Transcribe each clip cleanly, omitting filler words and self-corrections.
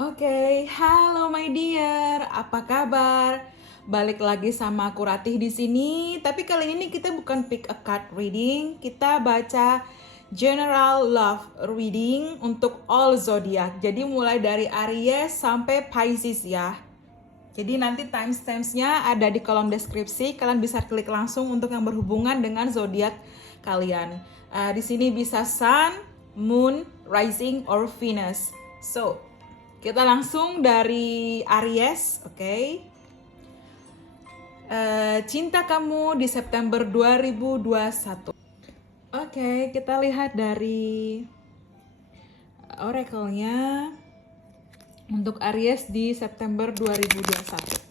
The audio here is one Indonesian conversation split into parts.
Oke, halo my dear, apa kabar? Balik lagi sama aku Ratih di sini. Tapi kali ini kita bukan pick a card reading, kita baca general love reading untuk all zodiac. Jadi mulai dari Aries sampai Pisces ya. Jadi nanti timestamps-nya ada di kolom deskripsi. Kalian bisa klik langsung untuk yang berhubungan dengan zodiak kalian. Di sini bisa Sun, Moon, Rising, or Venus. So, kita langsung dari Aries, oke? Cinta kamu di September 2021. Oke, kita lihat dari oracle-nya untuk Aries di September 2021.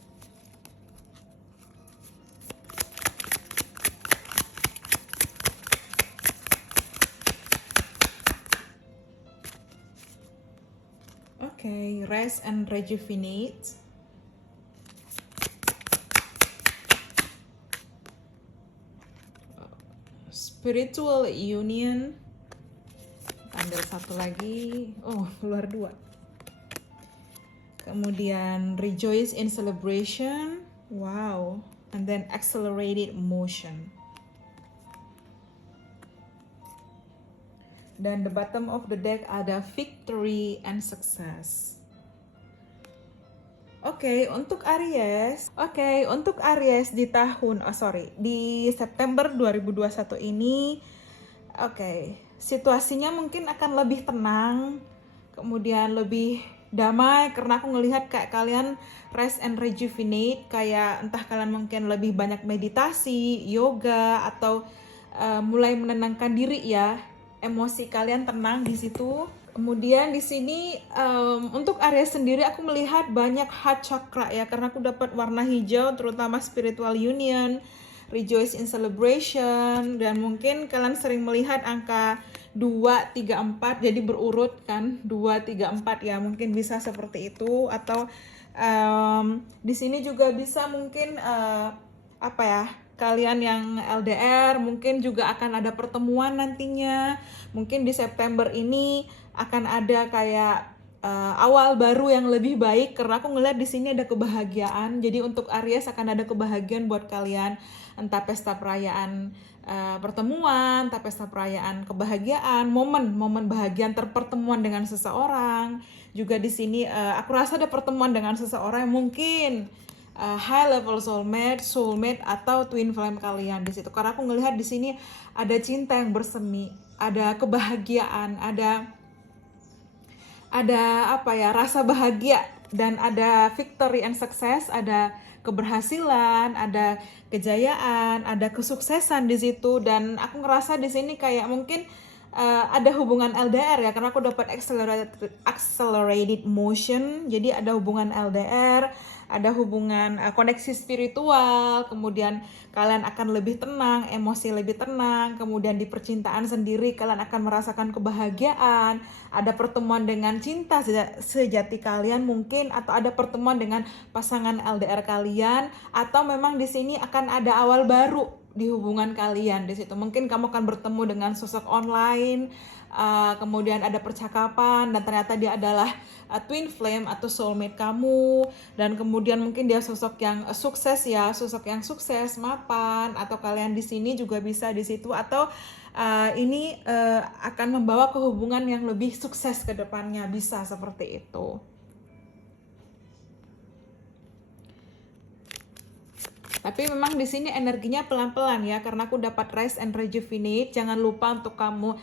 Oke, rest and rejuvenate. Spiritual union. Ambil satu lagi. Oh, keluar dua. Kemudian rejoice in celebration. Wow. And then accelerated motion. Dan the bottom of the deck ada victory and success. Oke, untuk Aries di September 2021 ini, situasinya mungkin akan lebih tenang, kemudian lebih damai karena aku ngelihat kayak kalian rest and rejuvenate, kayak entah kalian mungkin lebih banyak meditasi, yoga, atau mulai menenangkan diri ya. Emosi kalian tenang di situ. Kemudian di sini untuk Aries sendiri aku melihat banyak heart chakra ya, karena aku dapat warna hijau terutama spiritual union, rejoice in celebration, dan mungkin kalian sering melihat angka 2, 3, 4 jadi berurut kan, 2, 3, 4 ya, mungkin bisa seperti itu. Atau di sini juga bisa mungkin kalian yang LDR mungkin juga akan ada pertemuan nantinya. Mungkin di September ini akan ada kayak awal baru yang lebih baik, karena aku ngeliat di sini ada kebahagiaan. Jadi untuk Aries akan ada kebahagiaan buat kalian, entah pesta perayaan pertemuan, entah pesta perayaan kebahagiaan, momen bahagia terpertemuan dengan seseorang. Juga di sini aku rasa ada pertemuan dengan seseorang yang mungkin high level soulmate atau twin flame kalian di situ. Karena aku ngelihat di sini ada cinta yang bersemi, ada kebahagiaan, ada rasa bahagia, dan ada victory and success, ada keberhasilan, ada kejayaan, ada kesuksesan di situ. Dan aku ngerasa di sini kayak mungkin ada hubungan LDR ya, karena aku dapat accelerated motion. Jadi ada hubungan LDR, ada hubungan koneksi spiritual, kemudian kalian akan lebih tenang, emosi lebih tenang, kemudian di percintaan sendiri kalian akan merasakan kebahagiaan, ada pertemuan dengan cinta sejati kalian mungkin, atau ada pertemuan dengan pasangan LDR kalian, atau memang di sini akan ada awal baru di hubungan kalian di situ. Mungkin kamu akan bertemu dengan sosok online, kemudian ada percakapan dan ternyata dia adalah twin flame atau soulmate kamu, dan kemudian mungkin dia sosok yang sukses ya, sosok yang sukses, mapan, atau kalian di sini juga bisa di situ, atau ini akan membawa ke hubungan yang lebih sukses ke depannya, bisa seperti itu. Tapi memang di sini energinya pelan-pelan ya, karena aku dapat rest and rejuvenate. Jangan lupa untuk kamu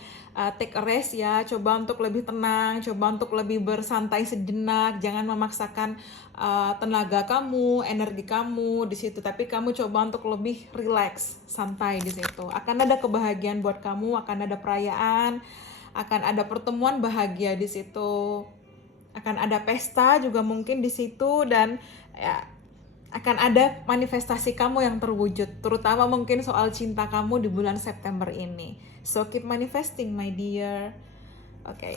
take a rest ya, coba untuk lebih tenang, coba untuk lebih bersantai sejenak. Jangan memaksakan tenaga kamu, energi kamu di situ, tapi kamu coba untuk lebih relax, santai di situ. Akan ada kebahagiaan buat kamu, akan ada perayaan, akan ada pertemuan bahagia di situ. Akan ada pesta juga mungkin di situ, dan ya akan ada manifestasi kamu yang terwujud, terutama mungkin soal cinta kamu di bulan September ini. So keep manifesting my dear. Oke.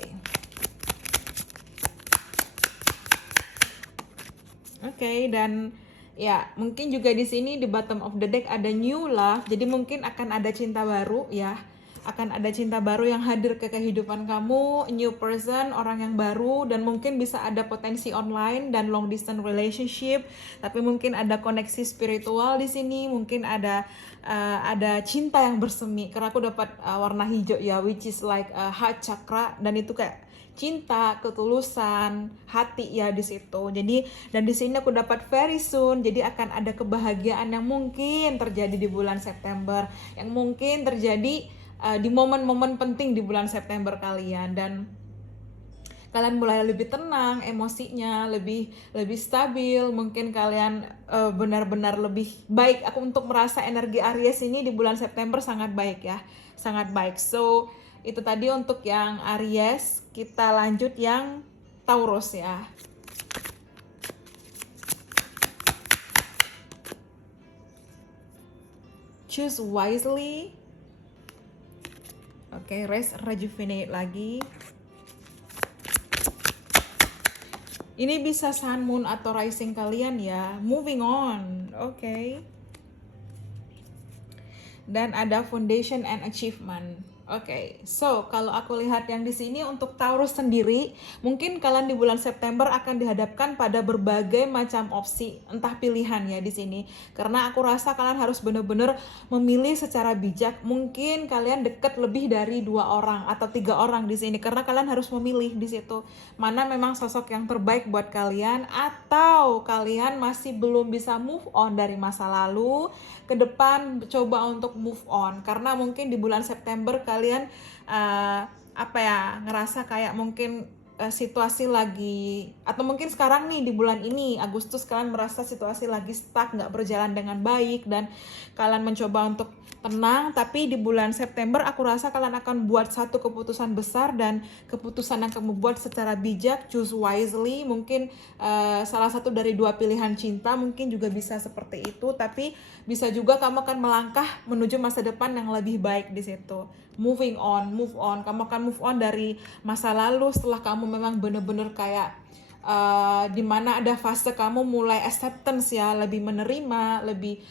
Oke, dan ya mungkin juga di sini di bottom of the deck ada new love. Jadi mungkin akan ada cinta baru ya. akan ada cinta baru yang hadir ke kehidupan kamu, new person, orang yang baru, dan mungkin bisa ada potensi online dan long distance relationship, tapi mungkin ada koneksi spiritual di sini, mungkin ada cinta yang bersemi, karena aku dapat warna hijau ya, which is like heart chakra, dan itu kayak cinta, ketulusan, hati ya di situ. Jadi dan di sini aku dapat very soon. Jadi akan ada kebahagiaan yang mungkin terjadi di bulan September, yang mungkin terjadi di momen-momen penting di bulan September kalian, dan kalian mulai lebih tenang emosinya, lebih stabil, mungkin kalian benar-benar lebih baik. Aku untuk merasa energi Aries ini di bulan September sangat baik ya, sangat baik. So itu tadi untuk yang Aries. Kita lanjut yang Taurus ya. Choose wisely. Oke, rest, rejuvenate lagi. Ini bisa sun, moon, atau rising kalian ya. Moving on. Oke. Dan ada foundation and achievement. Oke, so kalau aku lihat yang di sini untuk Taurus sendiri, mungkin kalian di bulan September akan dihadapkan pada berbagai macam opsi, entah pilihan ya di sini. Karena aku rasa kalian harus benar-benar memilih secara bijak. Mungkin kalian dekat lebih dari 2 orang atau 3 orang di sini, karena kalian harus memilih di situ mana memang sosok yang terbaik buat kalian, atau kalian masih belum bisa move on dari masa lalu. Ke depan coba untuk move on, karena mungkin di bulan September kalian ngerasa kayak mungkin situasi lagi, atau mungkin sekarang nih di bulan ini Agustus kalian merasa situasi lagi stuck, nggak berjalan dengan baik, dan kalian mencoba untuk tenang. Tapi di bulan September aku rasa kalian akan buat satu keputusan besar, dan keputusan yang kamu buat secara bijak, choose wisely. Mungkin salah satu dari 2 pilihan cinta, mungkin juga bisa seperti itu, tapi bisa juga kamu akan melangkah menuju masa depan yang lebih baik di situ. Move on. Kamu akan move on dari masa lalu setelah kamu memang benar-benar kayak dimana ada fase kamu mulai acceptance ya, lebih menerima, lebih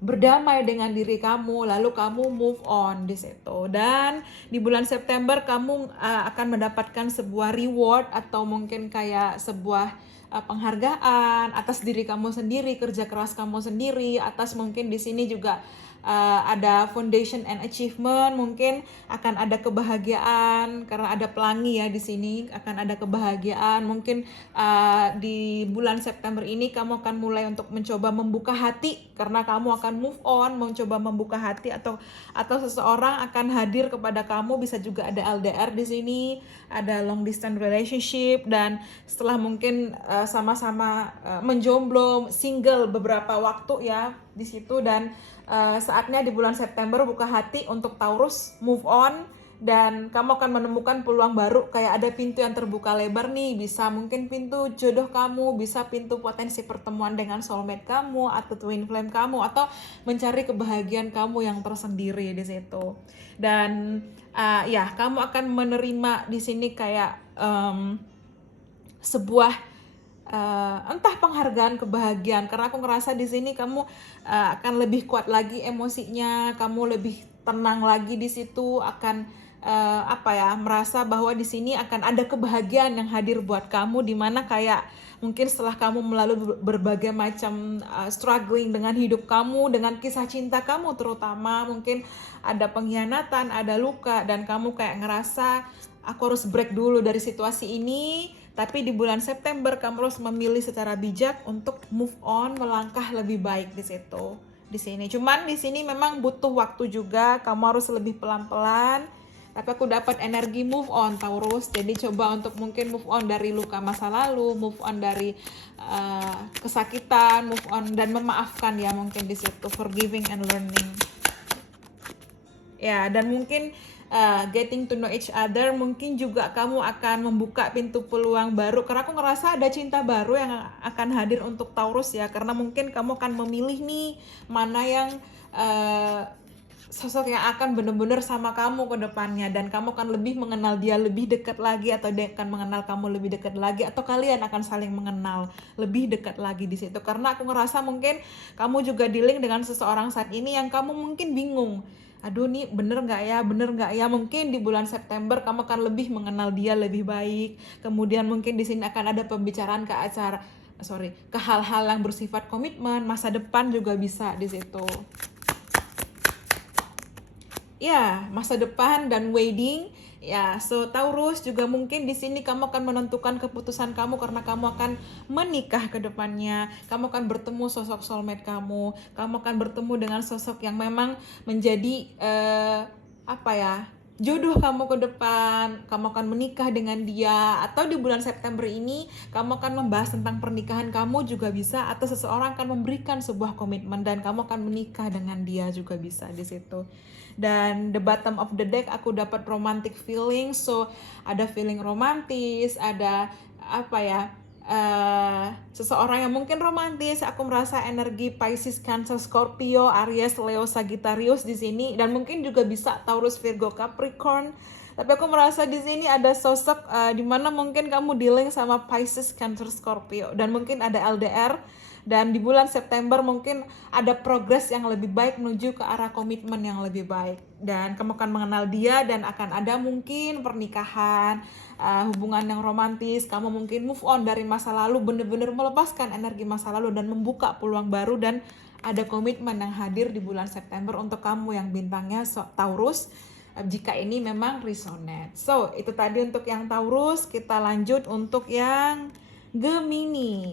berdamai dengan diri kamu, lalu kamu move on di situ. Dan di bulan September kamu akan mendapatkan sebuah reward, atau mungkin kayak sebuah penghargaan atas diri kamu sendiri, kerja keras kamu sendiri, atas mungkin di sini juga ada foundation and achievement, mungkin akan ada kebahagiaan karena ada pelangi ya di sini, akan ada kebahagiaan. Mungkin di bulan September ini kamu akan mulai untuk mencoba membuka hati, karena kamu akan move on, mencoba membuka hati, atau seseorang akan hadir kepada kamu. Bisa juga ada LDR di sini, ada long distance relationship, dan setelah mungkin sama-sama menjomblo, single beberapa waktu ya di situ, dan saatnya di bulan September buka hati untuk Taurus, move on, dan kamu akan menemukan peluang baru. Kayak ada pintu yang terbuka lebar nih, bisa mungkin pintu jodoh kamu, bisa pintu potensi pertemuan dengan soulmate kamu atau twin flame kamu, atau mencari kebahagiaan kamu yang tersendiri di situ. Dan ya kamu akan menerima di sini kayak sebuah entah penghargaan, kebahagiaan, karena aku ngerasa di sini kamu akan lebih kuat lagi emosinya, kamu lebih tenang lagi di situ, akan merasa bahwa di sini akan ada kebahagiaan yang hadir buat kamu, dimana kayak mungkin setelah kamu melalui berbagai macam struggling dengan hidup kamu, dengan kisah cinta kamu terutama, mungkin ada pengkhianatan, ada luka, dan kamu kayak ngerasa aku harus break dulu dari situasi ini. Tapi di bulan September kamu harus memilih secara bijak untuk move on, melangkah lebih baik di situ. Di sini. Cuman di sini memang butuh waktu juga, kamu harus lebih pelan-pelan. Tapi aku dapat energi move on Taurus. Jadi coba untuk mungkin move on dari luka masa lalu, move on dari kesakitan, move on dan memaafkan ya mungkin di situ, forgiving and learning. Ya, dan mungkin getting to know each other, mungkin juga kamu akan membuka pintu peluang baru, karena aku ngerasa ada cinta baru yang akan hadir untuk Taurus ya, karena mungkin kamu akan memilih nih mana yang sosok yang akan benar-benar sama kamu ke depannya, dan kamu akan lebih mengenal dia lebih dekat lagi, atau dia akan mengenal kamu lebih dekat lagi, atau kalian akan saling mengenal lebih dekat lagi di situ. Karena aku ngerasa mungkin kamu juga dealing dengan seseorang saat ini yang kamu mungkin bingung aduh nih bener nggak ya, mungkin di bulan September kamu akan lebih mengenal dia lebih baik. Kemudian mungkin di sini akan ada pembicaraan ke hal-hal yang bersifat komitmen, masa depan juga bisa di situ. Ya, masa depan dan wedding. Ya, so Taurus juga mungkin di sini kamu akan menentukan keputusan kamu karena kamu akan menikah ke depannya. Kamu akan bertemu sosok soulmate kamu. Kamu akan bertemu dengan sosok yang memang menjadi jodoh kamu ke depan. Kamu akan menikah dengan dia, atau di bulan September ini kamu akan membahas tentang pernikahan kamu juga bisa, atau seseorang akan memberikan sebuah komitmen dan kamu akan menikah dengan dia juga bisa di situ. Dan the bottom of the deck aku dapat romantic feeling, so ada feeling romantis, ada seseorang yang mungkin romantis. Aku merasa energi Pisces, Cancer, Scorpio, Aries, Leo, Sagittarius di sini, dan mungkin juga bisa Taurus, Virgo, Capricorn. Tapi aku merasa di sini ada sosok di mana mungkin kamu dealing sama Pisces, Cancer, Scorpio, dan mungkin ada LDR. Dan di bulan September mungkin ada progres yang lebih baik menuju ke arah komitmen yang lebih baik. Dan kamu akan mengenal dia dan akan ada mungkin pernikahan, hubungan yang romantis. Kamu mungkin move on dari masa lalu, benar-benar melepaskan energi masa lalu dan membuka peluang baru. Dan ada komitmen yang hadir di bulan September untuk kamu yang bintangnya Taurus, jika ini memang resonate. So, itu tadi untuk yang Taurus. Kita lanjut untuk yang Gemini.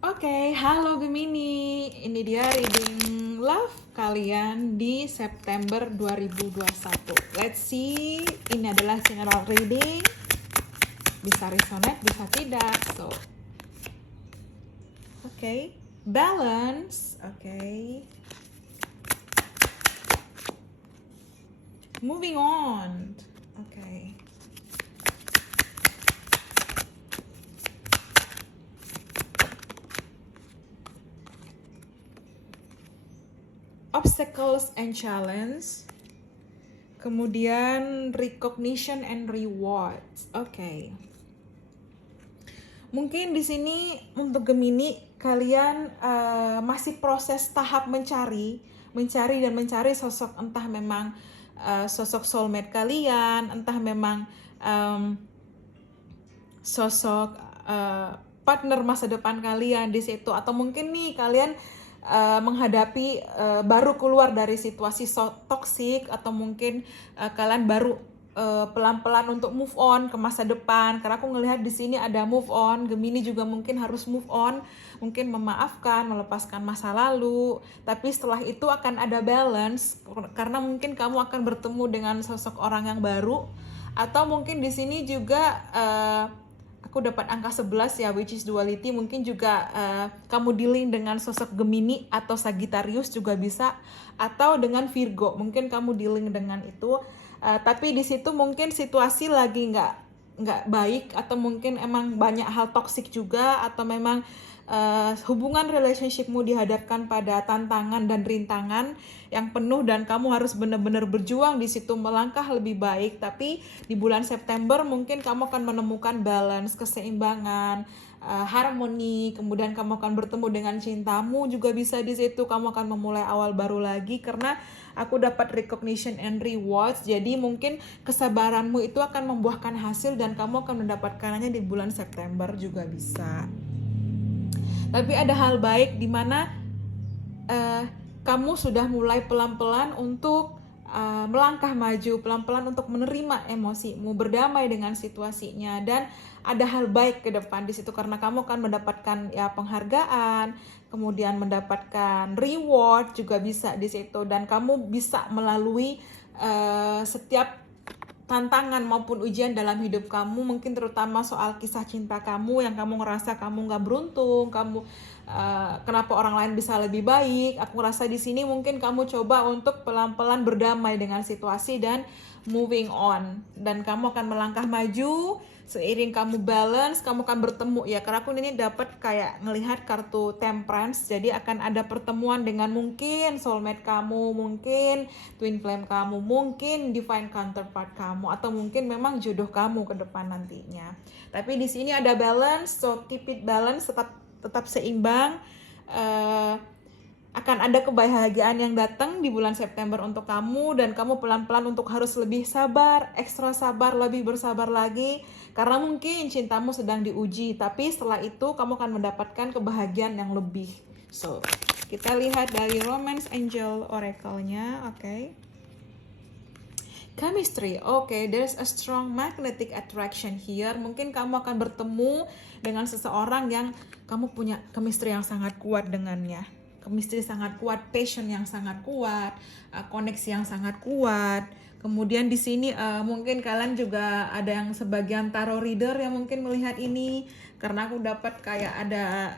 Oke, halo Gemini. Ini dia reading love kalian di September 2021. Let's see. Ini adalah general reading. Bisa resonate, bisa tidak. So, oke. Balance. Oke. Moving on. Oke. Obstacles and challenge, kemudian recognition and rewards. Oke. Mungkin di sini untuk Gemini kalian masih proses tahap mencari sosok, entah memang sosok soulmate kalian, entah memang sosok partner masa depan kalian di situ, atau mungkin nih kalian menghadapi baru keluar dari situasi toksik, atau mungkin kalian baru pelan-pelan untuk move on ke masa depan. Karena aku ngelihat di sini ada move on. Gemini juga mungkin harus move on, mungkin memaafkan, melepaskan masa lalu. Tapi setelah itu akan ada balance, karena mungkin kamu akan bertemu dengan sosok orang yang baru, atau mungkin di sini juga aku dapat angka 11 ya, which is duality. Mungkin juga kamu dealing dengan sosok Gemini atau Sagittarius juga bisa, atau dengan Virgo. Mungkin kamu dealing dengan itu, tapi di situ mungkin situasi lagi nggak baik, atau mungkin emang banyak hal toksik juga, atau memang hubungan relationshipmu dihadapkan pada tantangan dan rintangan yang penuh, dan kamu harus benar-benar berjuang di situ melangkah lebih baik. Tapi di bulan September mungkin kamu akan menemukan balance, keseimbangan, harmoni. Kemudian kamu akan bertemu dengan cintamu juga bisa di situ. Kamu akan memulai awal baru lagi, karena aku dapat recognition and rewards. Jadi mungkin kesabaranmu itu akan membuahkan hasil dan kamu akan mendapatkannya di bulan September juga bisa. Tapi ada hal baik di mana kamu sudah mulai pelan-pelan untuk melangkah maju, pelan-pelan untuk menerima emosimu, berdamai dengan situasinya, dan ada hal baik ke depan di situ, karena kamu akan mendapatkan ya penghargaan, kemudian mendapatkan reward juga bisa di situ, dan kamu bisa melalui setiap tantangan maupun ujian dalam hidup kamu, mungkin terutama soal kisah cinta kamu yang kamu ngerasa kamu nggak beruntung, kamu kenapa orang lain bisa lebih baik. Aku rasa di sini mungkin kamu coba untuk pelan-pelan berdamai dengan situasi dan moving on, dan kamu akan melangkah maju. Seiring kamu balance, kamu akan bertemu ya, karena aku ini dapat kayak ngelihat kartu temperance. Jadi akan ada pertemuan dengan mungkin soulmate kamu, mungkin twin flame kamu, mungkin divine counterpart kamu, atau mungkin memang jodoh kamu ke depan nantinya. Tapi di sini ada balance, so keep it balance, tetap seimbang. akan ada kebahagiaan yang datang di bulan September untuk kamu, dan kamu pelan-pelan untuk harus lebih sabar, ekstra sabar, lebih bersabar lagi karena mungkin cintamu sedang diuji, tapi setelah itu kamu akan mendapatkan kebahagiaan yang lebih. So, kita lihat dari Romance Angel Oracle-nya, oke. Chemistry, there's a strong magnetic attraction here. Mungkin kamu akan bertemu dengan seseorang yang kamu punya chemistry yang sangat kuat dengannya. Chemistry sangat kuat, passion yang sangat kuat, koneksi yang sangat kuat. Kemudian di sini mungkin kalian juga ada yang sebagian tarot reader yang mungkin melihat ini, karena aku dapat kayak ada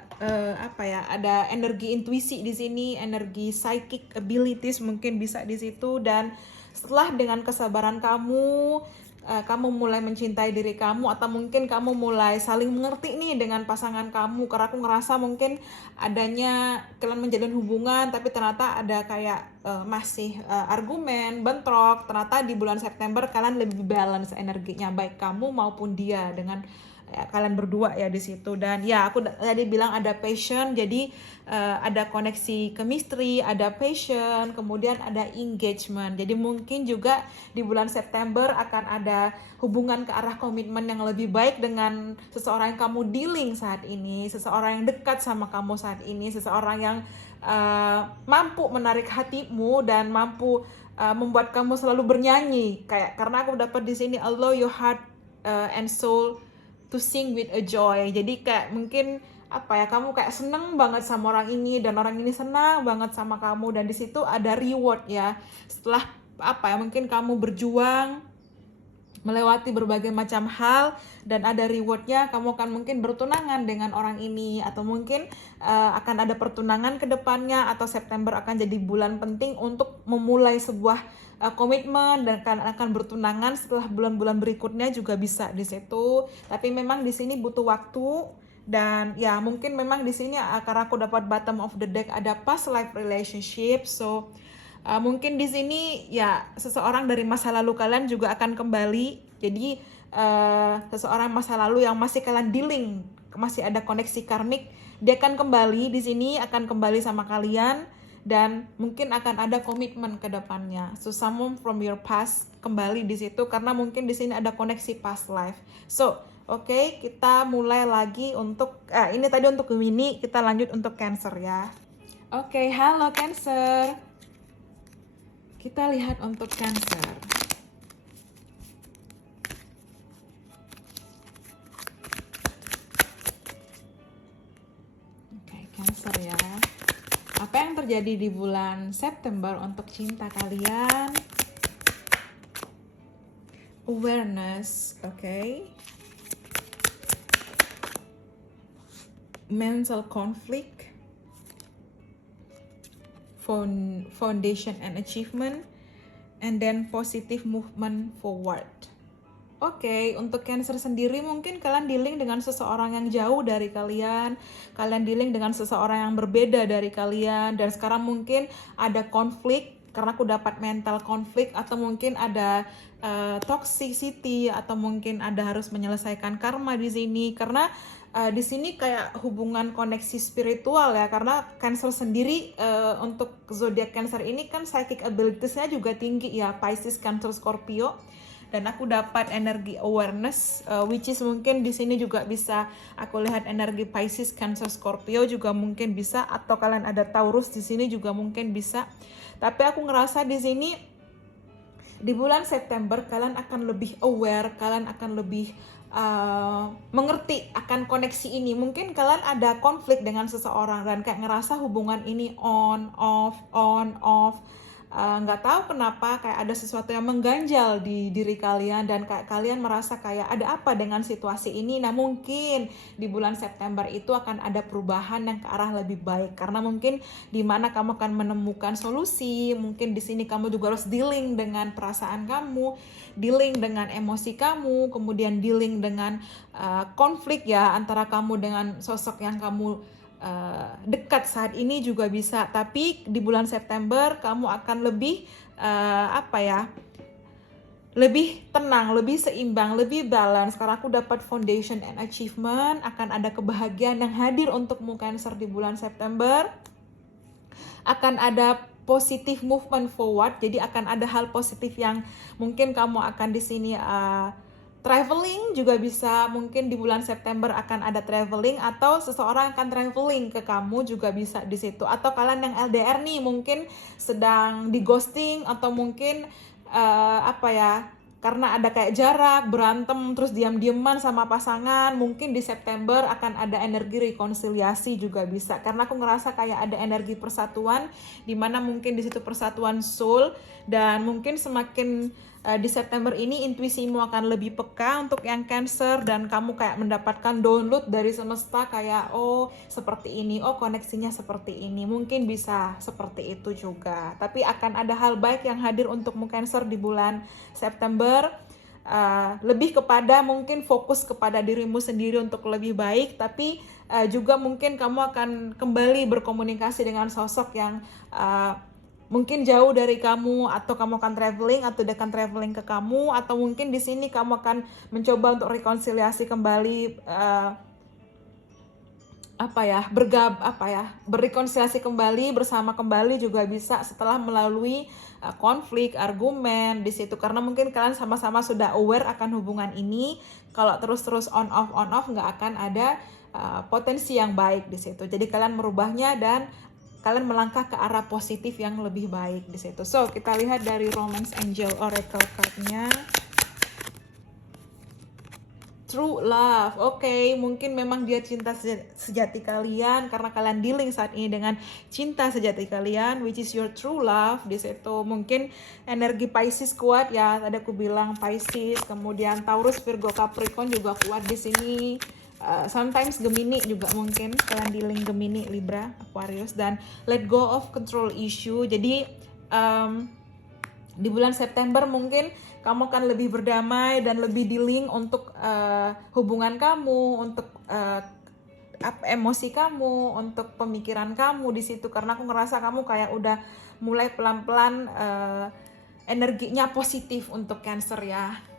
ada energi intuisi di sini, energi psychic abilities mungkin bisa di situ. Dan setelah dengan kesabaran kamu, kamu mulai mencintai diri kamu, atau mungkin kamu mulai saling mengerti nih dengan pasangan kamu, karena aku ngerasa mungkin adanya kalian menjalin hubungan tapi ternyata ada kayak masih argumen, bentrok. Ternyata di bulan September kalian lebih balance energinya, baik kamu maupun dia, dengan kalian berdua ya di situ. Dan ya aku tadi bilang ada passion, jadi ada koneksi chemistry, ada passion, kemudian ada engagement. Jadi mungkin juga di bulan September akan ada hubungan ke arah komitmen yang lebih baik dengan seseorang yang kamu dealing saat ini, seseorang yang dekat sama kamu saat ini, seseorang yang mampu menarik hatimu dan mampu membuat kamu selalu bernyanyi. Kayak karena aku dapat di sini allow your heart and soul to sing with a joy. Jadi kayak mungkin kamu kayak seneng banget sama orang ini dan orang ini senang banget sama kamu, dan di situ ada reward ya. Setelah mungkin kamu berjuang melewati berbagai macam hal dan ada rewardnya, kamu akan mungkin bertunangan dengan orang ini, atau mungkin akan ada pertunangan ke depannya, atau September akan jadi bulan penting untuk memulai sebuah komitmen dan akan bertunangan setelah bulan-bulan berikutnya juga bisa di situ. Tapi memang di sini butuh waktu, dan ya mungkin memang di sini karena aku dapat bottom of the deck ada past life relationship. So mungkin di sini ya seseorang dari masa lalu kalian juga akan kembali. Jadi seseorang masa lalu yang masih kalian dealing, masih ada koneksi karmik, dia akan kembali di sini, akan kembali sama kalian, dan mungkin akan ada komitmen ke depannya. So someone from your past kembali di situ karena mungkin di sini ada koneksi past life. So kita mulai lagi untuk ini tadi untuk Gemini, kita lanjut untuk Cancer ya. Halo Cancer. Kita lihat untuk Cancer. Cancer ya. Apa yang terjadi di bulan September untuk cinta kalian? Awareness, mental conflict, foundation and achievement, and then positive movement forward. Untuk Cancer sendiri mungkin kalian dealing dengan seseorang yang jauh dari kalian dealing dengan seseorang yang berbeda dari kalian, dan sekarang mungkin ada konflik karena aku dapat mental konflik, atau mungkin ada toxicity, atau mungkin ada harus menyelesaikan karma di sini, karena di sini kayak hubungan koneksi spiritual ya, karena Cancer sendiri untuk zodiak Cancer ini kan psychic abilities-nya juga tinggi ya, Pisces, Cancer, Scorpio. Dan aku dapat energi awareness, which is mungkin di sini juga bisa aku lihat energi Pisces, Cancer, Scorpio juga mungkin bisa, atau kalian ada Taurus di sini juga mungkin bisa. Tapi aku ngerasa di sini di bulan September kalian akan lebih aware, kalian akan lebih mengerti akan koneksi ini. Mungkin kalian ada konflik dengan seseorang dan kayak ngerasa hubungan ini on off, nggak tahu kenapa kayak ada sesuatu yang mengganjal di diri kalian, dan kayak kalian merasa kayak ada apa dengan situasi ini. Nah mungkin di bulan September itu akan ada perubahan yang ke arah lebih baik, karena mungkin di mana kamu akan menemukan solusi. Mungkin di sini kamu juga harus dealing dengan perasaan kamu, dealing dengan emosi kamu, kemudian dealing dengan konflik ya antara kamu dengan sosok yang kamu dekat saat ini juga bisa. Tapi di bulan September kamu akan lebih lebih tenang, lebih seimbang, lebih balance. Karena aku dapat foundation and achievement, akan ada kebahagiaan yang hadir untukmu Cancer di bulan September. akan ada positif movement forward, jadi akan ada hal positif yang mungkin kamu akan di sini traveling juga bisa, mungkin di bulan September akan ada traveling atau seseorang akan traveling ke kamu juga bisa di situ, atau kalian yang LDR nih mungkin sedang di ghosting atau mungkin karena ada kayak jarak, berantem, terus diam-diaman sama pasangan, mungkin di September akan ada energi rekonsiliasi juga bisa. Karena aku ngerasa kayak ada energi persatuan, dimana mungkin di situ persatuan soul, dan mungkin semakin di September ini intuisimu akan lebih peka untuk yang Cancer, dan kamu kayak mendapatkan download dari semesta kayak oh seperti ini, oh koneksinya seperti ini, mungkin bisa seperti itu juga. Tapi akan ada hal baik yang hadir untukmu Cancer di bulan September. Lebih kepada mungkin fokus kepada dirimu sendiri untuk lebih baik, tapi juga mungkin kamu akan kembali berkomunikasi dengan sosok yang mungkin jauh dari kamu, atau kamu akan traveling atau dia akan traveling ke kamu, atau mungkin di sini kamu akan mencoba untuk rekonsiliasi kembali, berrekonsiliasi kembali, bersama kembali juga bisa setelah melalui konflik, argumen di situ, karena mungkin kalian sama-sama sudah aware akan hubungan ini. Kalau terus-terus on off nggak akan ada potensi yang baik di situ. Jadi kalian merubahnya dan kalian melangkah ke arah positif yang lebih baik di situ. So, kita lihat dari Romance Angel Oracle card-nya. True love. Oke, mungkin memang dia cinta sejati kalian karena kalian dealing saat ini dengan cinta sejati kalian, which is your true love di situ. Mungkin energi Pisces kuat ya. Tadi aku bilang Pisces, kemudian Taurus, Virgo, Capricorn juga kuat di sini. Sometimes Gemini juga mungkin kalian dealing, Gemini, Libra, Aquarius, dan let go of control issue. Jadi di bulan September mungkin kamu akan lebih berdamai dan lebih dealing untuk hubungan kamu, untuk emosi kamu, untuk pemikiran kamu di situ, karena aku ngerasa kamu kayak udah mulai pelan-pelan energinya positif untuk Cancer ya.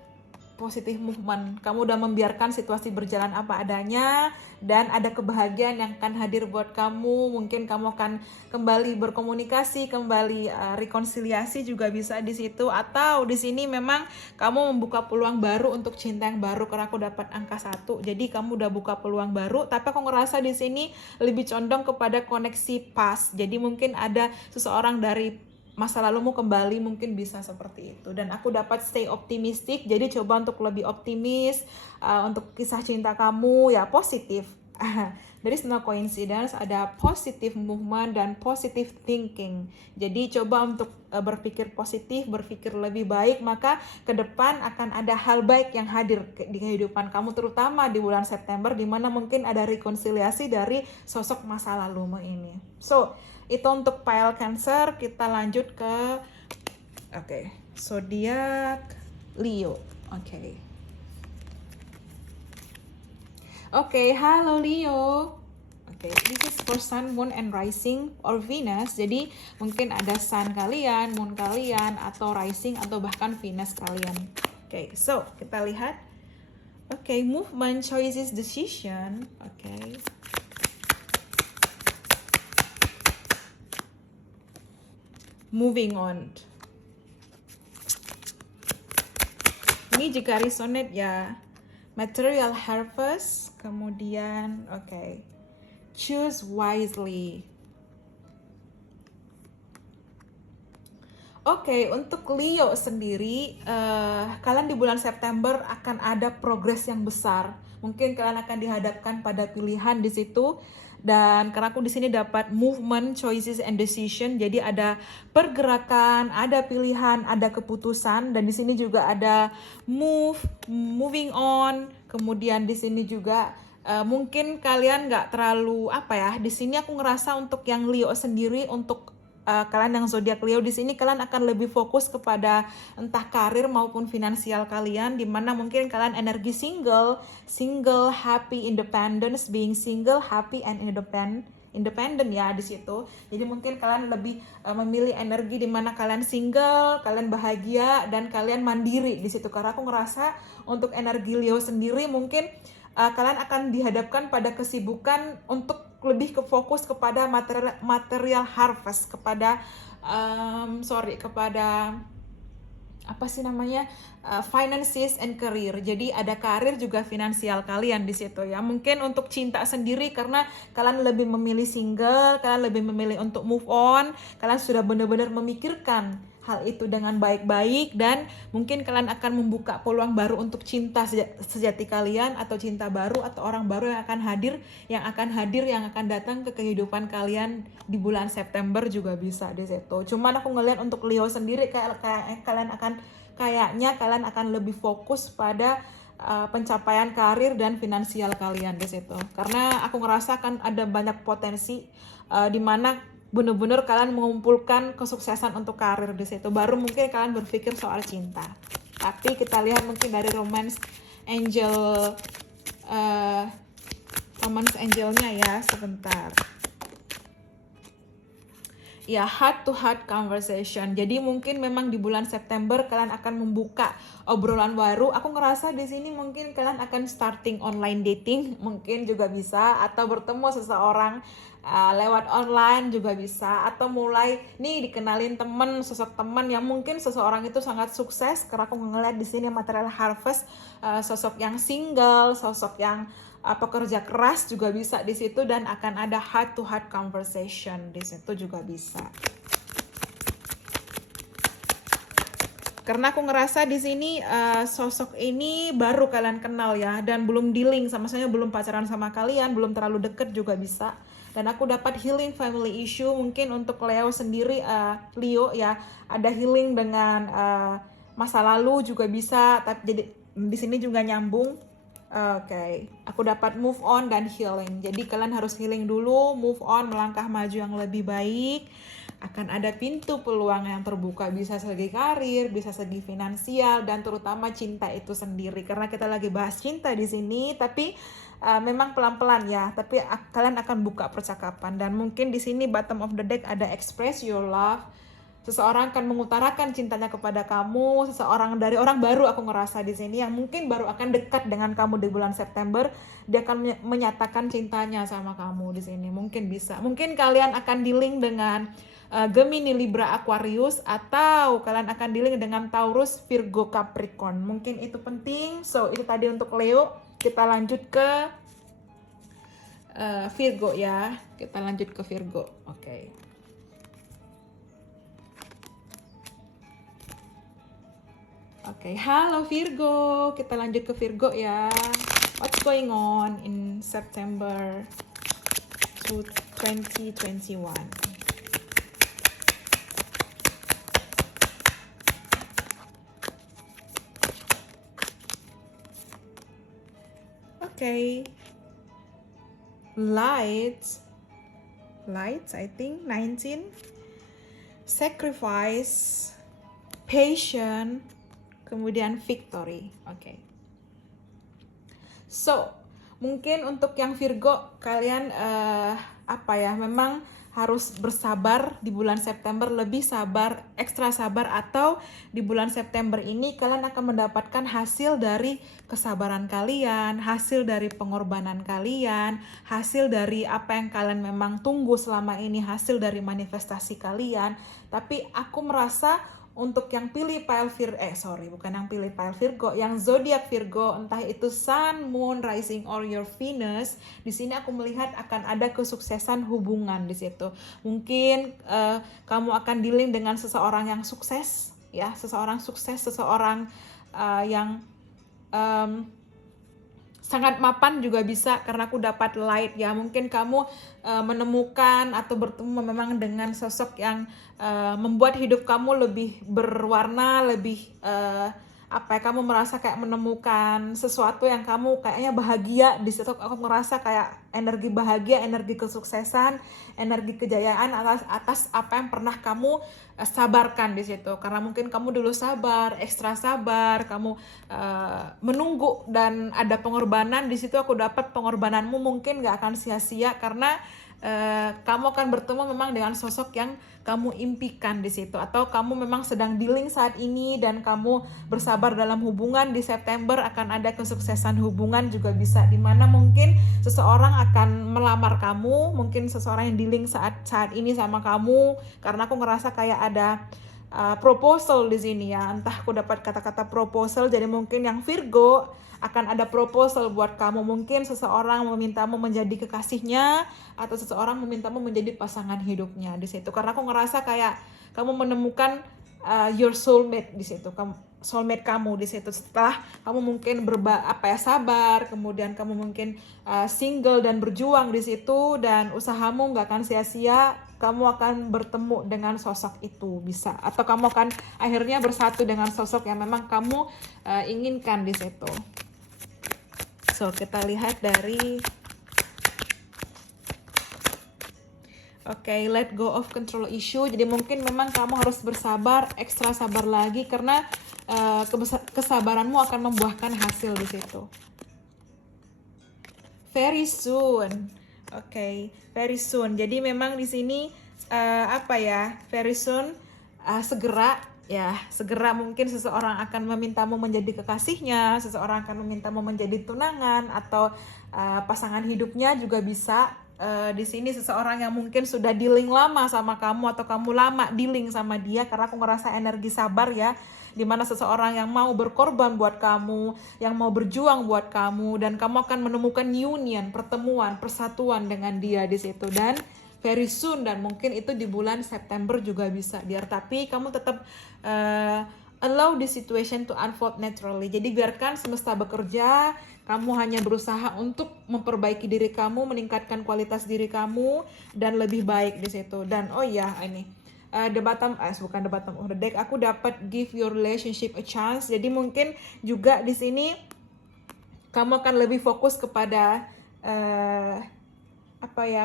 Positif movement, kamu udah membiarkan situasi berjalan apa adanya, dan ada kebahagiaan yang akan hadir buat kamu. Mungkin kamu akan kembali berkomunikasi, kembali rekonsiliasi juga bisa di situ, atau di sini memang kamu membuka peluang baru untuk cinta yang baru, karena aku dapat angka 1. Jadi kamu udah buka peluang baru, tapi aku ngerasa di sini lebih condong kepada koneksi past. Jadi mungkin ada seseorang dari masa lalumu kembali, mungkin bisa seperti itu. Dan aku dapat stay optimistic, jadi coba untuk lebih optimis untuk kisah cinta kamu ya, positif. Dari no coincidence, ada positive movement dan positive thinking. Jadi coba untuk berpikir positif, berpikir lebih baik, maka ke depan akan ada hal baik yang hadir di kehidupan kamu, terutama di bulan September, di mana mungkin ada rekonsiliasi dari sosok masa lalumu ini. So, itu untuk pile Cancer. Kita lanjut ke zodiak Leo. Halo Leo. This is for Sun, Moon, and Rising or Venus. Jadi mungkin ada Sun kalian, Moon kalian, atau Rising, atau bahkan Venus kalian. So kita lihat. Movement, choices, decision. Moving on. Ini jika resonate ya, material harvest, kemudian choose wisely. Untuk Leo sendiri, kalian di bulan September akan ada progres yang besar. Mungkin kalian akan dihadapkan pada pilihan di situ. Dan karena aku di sini dapat movement, choices, and decision, jadi ada pergerakan, ada pilihan, ada keputusan, dan di sini juga ada moving on. Kemudian di sini juga mungkin kalian nggak terlalu di sini aku ngerasa untuk yang Leo sendiri, untuk kalian yang zodiak Leo di sini, kalian akan lebih fokus kepada entah karir maupun finansial kalian, dimana mungkin kalian energi single, happy, independence, being single, happy, and independent ya di situ. Jadi mungkin kalian lebih memilih energi dimana kalian single, kalian bahagia, dan kalian mandiri di situ. Karena aku ngerasa untuk energi Leo sendiri mungkin kalian akan dihadapkan pada kesibukan untuk lebih ke fokus kepada material harvest, kepada kepada apa sih namanya, finances and career. Jadi ada karir juga finansial kalian di situ ya. Mungkin untuk cinta sendiri karena kalian lebih memilih single, kalian lebih memilih untuk move on, kalian sudah benar-benar memikirkan hal itu dengan baik-baik, dan mungkin kalian akan membuka peluang baru untuk cinta sejati kalian, atau cinta baru, atau orang baru yang akan datang ke kehidupan kalian di bulan September juga bisa di situ. Cuman aku ngelihat untuk Leo sendiri kayaknya kalian akan lebih fokus pada pencapaian karir dan finansial kalian di situ. Karena aku ngerasa kan ada banyak potensi di mana bener-bener kalian mengumpulkan kesuksesan untuk karir di situ. Baru mungkin kalian berpikir soal cinta. Tapi kita lihat mungkin dari romance angelnya ya, sebentar. Ya, heart to heart conversation. Jadi mungkin memang di bulan September kalian akan membuka obrolan baru. Aku ngerasa di sini mungkin kalian akan starting online dating, mungkin juga bisa, atau bertemu seseorang lewat online juga bisa, atau mulai nih dikenalin sosok teman yang mungkin seseorang itu sangat sukses. Karena aku ngeliat di sini material harvest, sosok yang single, sosok yang pekerja keras juga bisa di situ, dan akan ada heart to heart conversation di situ juga bisa. Karena aku ngerasa di sini sosok ini baru kalian kenal ya, dan belum dealing sama-sama, belum pacaran sama kalian, belum terlalu deket juga bisa. Dan aku dapat healing family issue, mungkin untuk Leo sendiri, Leo ya, ada healing dengan masa lalu juga bisa, tapi jadi di sini juga nyambung. Oke, aku dapat move on dan healing. Jadi kalian harus healing dulu, move on, melangkah maju yang lebih baik. Akan ada pintu peluang yang terbuka, bisa segi karir, bisa segi finansial, dan terutama cinta itu sendiri. Karena kita lagi bahas cinta di sini, tapi memang pelan-pelan ya. Tapi kalian akan buka percakapan, dan mungkin di sini bottom of the deck ada express your love. Seseorang akan mengutarakan cintanya kepada kamu, seseorang dari orang baru aku ngerasa di sini yang mungkin baru akan dekat dengan kamu di bulan September, dia akan menyatakan cintanya sama kamu di sini. Mungkin bisa. Mungkin kalian akan dealing dengan Gemini, Libra, Aquarius, atau kalian akan dealing dengan Taurus, Virgo, Capricorn. Mungkin itu penting. So, itu tadi untuk Leo. Kita lanjut ke Virgo ya. Kita lanjut ke Virgo. Oke. Oke, halo Virgo. Kita lanjut ke Virgo ya. What's going on in September 2021? Okay. Lights, I think 19. Sacrifice, patient, kemudian victory. Oke. So, mungkin untuk yang Virgo, kalian memang harus bersabar di bulan September, lebih sabar, ekstra sabar, atau di bulan September ini kalian akan mendapatkan hasil dari kesabaran kalian, hasil dari pengorbanan kalian, hasil dari apa yang kalian memang tunggu selama ini, hasil dari manifestasi kalian. Tapi aku merasa untuk yang pilih pile Virgo, yang zodiak Virgo, entah itu Sun, Moon, Rising, or your Venus, di sini aku melihat akan ada kesuksesan hubungan di situ. Mungkin kamu akan dealing dengan seseorang yang sukses, ya, seseorang yang sangat mapan juga bisa, karena aku dapat light ya. Mungkin kamu menemukan atau bertemu memang dengan sosok yang membuat hidup kamu lebih berwarna, lebih kamu merasa kayak menemukan sesuatu yang kamu kayaknya bahagia di situ. Aku merasa kayak energi bahagia, energi kesuksesan, energi kejayaan atas apa yang pernah kamu sabarkan di situ, karena mungkin kamu dulu sabar, ekstra sabar, kamu menunggu dan ada pengorbanan di situ. Aku dapat pengorbananmu mungkin gak akan sia-sia karena kamu akan bertemu memang dengan sosok yang kamu impikan di situ, atau kamu memang sedang dealing saat ini dan kamu bersabar dalam hubungan. Di September akan ada kesuksesan hubungan juga bisa, dimana mungkin seseorang akan melamar kamu, mungkin seseorang yang dealing saat ini sama kamu, karena aku ngerasa kayak ada proposal di sini ya. Entah aku dapat kata-kata proposal, jadi mungkin yang Virgo akan ada proposal buat kamu. Mungkin seseorang memintamu menjadi kekasihnya, atau seseorang memintamu menjadi pasangan hidupnya di situ. Karena aku ngerasa kayak kamu menemukan your soulmate di situ. Soulmate kamu di situ setelah kamu mungkin sabar, kemudian kamu mungkin single dan berjuang di situ, dan usahamu nggak akan sia-sia. Kamu akan bertemu dengan sosok itu bisa, atau kamu akan akhirnya bersatu dengan sosok yang memang kamu inginkan di situ. So, kita lihat dari let go of control issue. Jadi mungkin memang kamu harus bersabar, ekstra sabar lagi, karena kesabaranmu akan membuahkan hasil di situ. Very soon. Very soon. Jadi memang di sini very soon, segera mungkin seseorang akan memintamu menjadi kekasihnya, seseorang akan memintamu menjadi tunangan atau pasangan hidupnya juga bisa. Di sini seseorang yang mungkin sudah dealing lama sama kamu, atau kamu lama dealing sama dia, karena aku ngerasa energi sabar ya, dimana seseorang yang mau berkorban buat kamu, yang mau berjuang buat kamu, dan kamu akan menemukan union, pertemuan, persatuan dengan dia di situ. Dan very soon, dan mungkin itu di bulan September juga bisa, tapi kamu tetap allow the situation to unfold naturally. Jadi biarkan semesta bekerja, kamu hanya berusaha untuk memperbaiki diri kamu, meningkatkan kualitas diri kamu, dan lebih baik di situ. Dan the bottom of the deck, aku dapat give your relationship a chance. Jadi mungkin juga di sini kamu akan lebih fokus kepada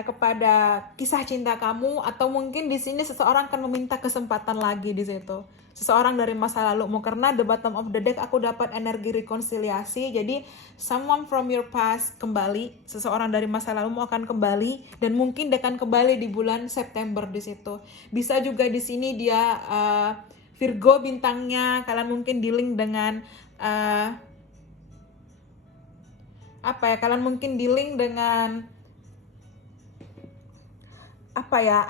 kepada kisah cinta kamu, atau mungkin di sini seseorang akan meminta kesempatan lagi di situ. Seseorang dari masa lalumu, karena the bottom of the deck aku dapat energi rekonsiliasi. Jadi someone from your past kembali, seseorang dari masa lalumu akan kembali, dan mungkin dia akan kembali di bulan September di situ. Bisa juga di sini dia Virgo bintangnya, kalian mungkin dealing dengan kalian mungkin dealing dengan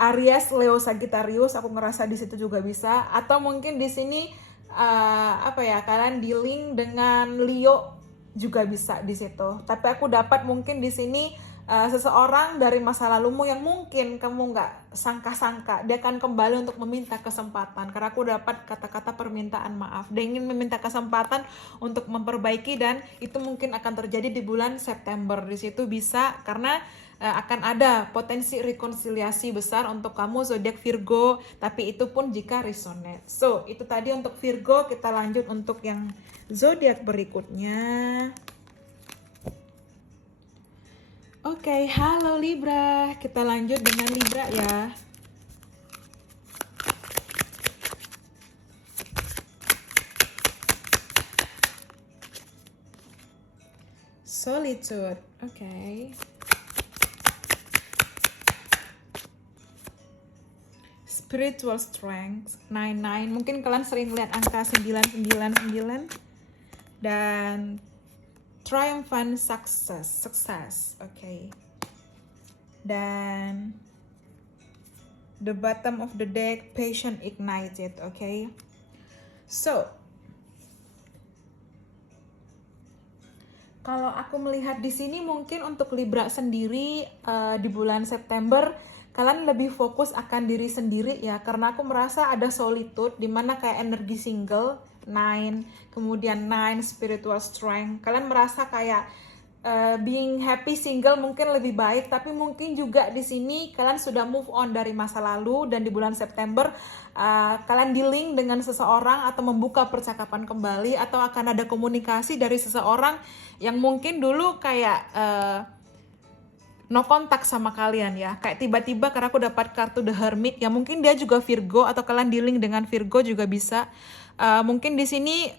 Aries, Leo, Sagittarius. Aku ngerasa di situ juga bisa, atau mungkin di sini kalian dealing dengan Leo juga bisa di situ. Tapi aku dapat mungkin di sini seseorang dari masa lalumu yang mungkin kamu nggak sangka-sangka dia akan kembali untuk meminta kesempatan, karena aku dapat kata-kata permintaan maaf. Dia ingin meminta kesempatan untuk memperbaiki, dan itu mungkin akan terjadi di bulan September di situ bisa, karena akan ada potensi rekonsiliasi besar untuk kamu zodiak Virgo, tapi itu pun jika resonate. So, itu tadi untuk Virgo. Kita lanjut untuk yang zodiak berikutnya. Halo Libra. Kita lanjut dengan Libra ya. Solitude. Spiritual strength 99. Mungkin kalian sering lihat angka 999, dan triumphant success. Dan the bottom of the deck, passion ignited. So, kalau aku melihat di sini, mungkin untuk Libra sendiri di bulan September kalian lebih fokus akan diri sendiri ya, karena aku merasa ada solitude, dimana kayak energi single 9, kemudian 9 spiritual strength. Kalian merasa kayak being happy single mungkin lebih baik, tapi mungkin juga di sini kalian sudah move on dari masa lalu, dan di bulan September kalian dealing dengan seseorang atau membuka percakapan kembali, atau akan ada komunikasi dari seseorang yang mungkin dulu kayak no kontak sama kalian ya. Kayak tiba-tiba karena aku dapat kartu The Hermit ya, mungkin dia juga Virgo atau kalian dealing dengan Virgo juga bisa. Mungkin di sini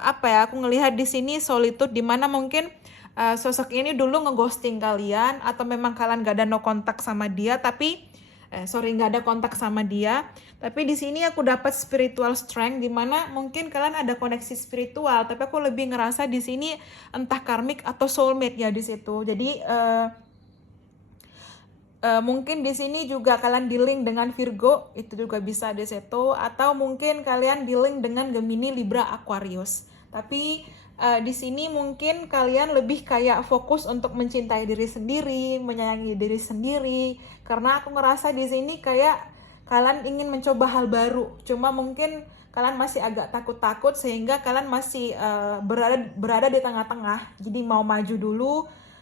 apa ya, aku ngelihat di sini solitude, dimana mungkin sosok ini dulu ngeghosting kalian, atau memang kalian gak ada no kontak sama dia, tapi nggak ada kontak sama dia. Tapi di sini aku dapat spiritual strength, dimana mungkin kalian ada koneksi spiritual, tapi aku lebih ngerasa di sini entah karmik atau soulmate ya di situ. Jadi mungkin di sini juga kalian dealing dengan Virgo, itu juga bisa di situ, atau mungkin kalian dealing dengan Gemini, Libra, Aquarius. Tapi di sini mungkin kalian lebih kayak fokus untuk mencintai diri sendiri, menyayangi diri sendiri, karena aku ngerasa di sini kayak kalian ingin mencoba hal baru. Cuma mungkin kalian masih agak takut-takut, sehingga kalian masih berada di tengah-tengah. Jadi mau maju dulu,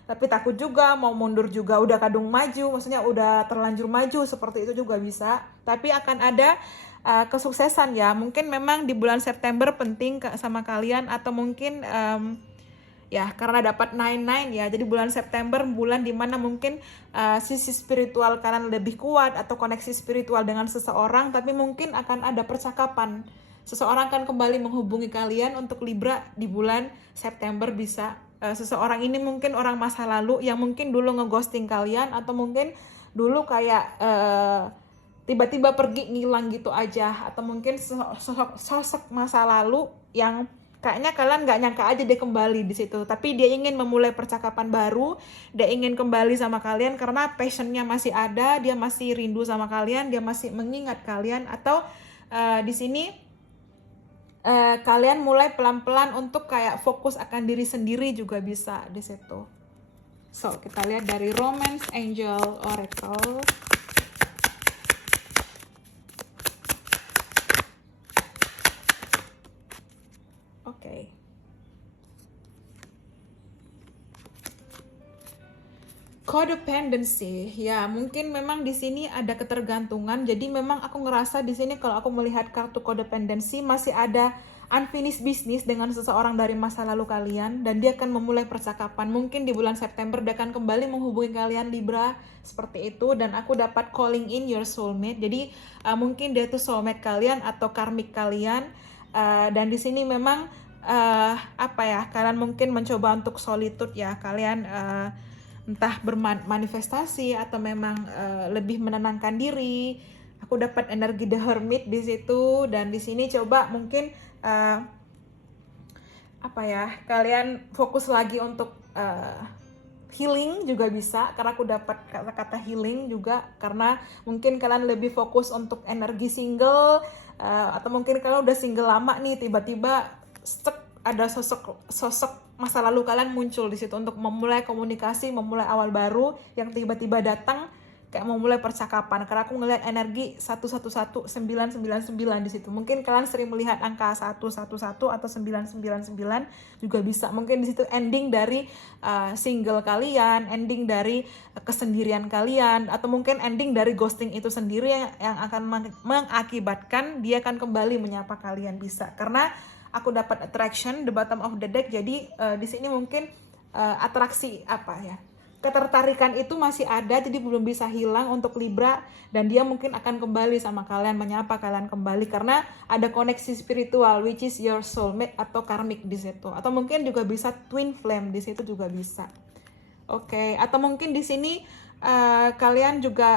tapi takut juga, mau mundur juga, udah kadung maju, maksudnya udah terlanjur maju, seperti itu juga bisa. Tapi akan ada kesuksesan ya, mungkin memang di bulan September penting sama kalian, atau mungkin ya karena dapat 99 ya, jadi bulan September bulan dimana mungkin sisi spiritual kalian lebih kuat, atau koneksi spiritual dengan seseorang, tapi mungkin akan ada percakapan. Seseorang akan kembali menghubungi kalian untuk Libra di bulan September bisa. Seseorang ini mungkin orang masa lalu yang mungkin dulu ngeghosting kalian, atau mungkin dulu kayak tiba-tiba pergi ngilang gitu aja, atau mungkin sosok masa lalu yang kayaknya kalian nggak nyangka aja dia kembali di situ, tapi dia ingin memulai percakapan baru, dia ingin kembali sama kalian karena passionnya masih ada, dia masih rindu sama kalian, dia masih mengingat kalian, atau di sini kalian mulai pelan-pelan untuk kayak fokus akan diri sendiri juga bisa di situ. So, kita lihat dari Romance Angel Oracle. Oke. Codependency, ya mungkin memang di sini ada ketergantungan. Jadi memang aku ngerasa di sini kalau aku melihat kartu codependency masih ada unfinished business dengan seseorang dari masa lalu kalian, dan dia akan memulai percakapan. Mungkin di bulan September dia akan kembali menghubungi kalian Libra, seperti itu. Dan aku dapat calling in your soulmate. Jadi mungkin dia itu soulmate kalian atau karmik kalian. Dan di sini memang apa ya, kalian mungkin mencoba untuk solitude ya, kalian entah bermanifestasi atau memang lebih menenangkan diri. Aku dapat energi The Hermit di situ, dan di sini coba mungkin apa ya, kalian fokus lagi untuk healing juga bisa, karena aku dapat kata-kata healing juga, karena mungkin kalian lebih fokus untuk energi single, atau mungkin kalian udah single lama nih, tiba-tiba stuck, ada sosok masa lalu kalian muncul di situ untuk memulai komunikasi, memulai awal baru yang tiba-tiba datang kayak memulai percakapan. Karena aku ngelihat energi 111 999 di situ. Mungkin kalian sering melihat angka 111 atau 999 juga bisa. Mungkin di situ ending dari single kalian, ending dari kesendirian kalian, atau mungkin ending dari ghosting itu sendiri yang akan mengakibatkan dia akan kembali menyapa kalian bisa. Karena aku dapat attraction the bottom of the deck, jadi di sini mungkin atraksi apa ya, ketertarikan itu masih ada, jadi belum bisa hilang untuk Libra, dan dia mungkin akan kembali sama kalian, menyapa kalian kembali karena ada koneksi spiritual which is your soulmate atau karmik di situ, atau mungkin juga bisa twin flame di situ juga bisa. Oke, atau mungkin di sini kalian juga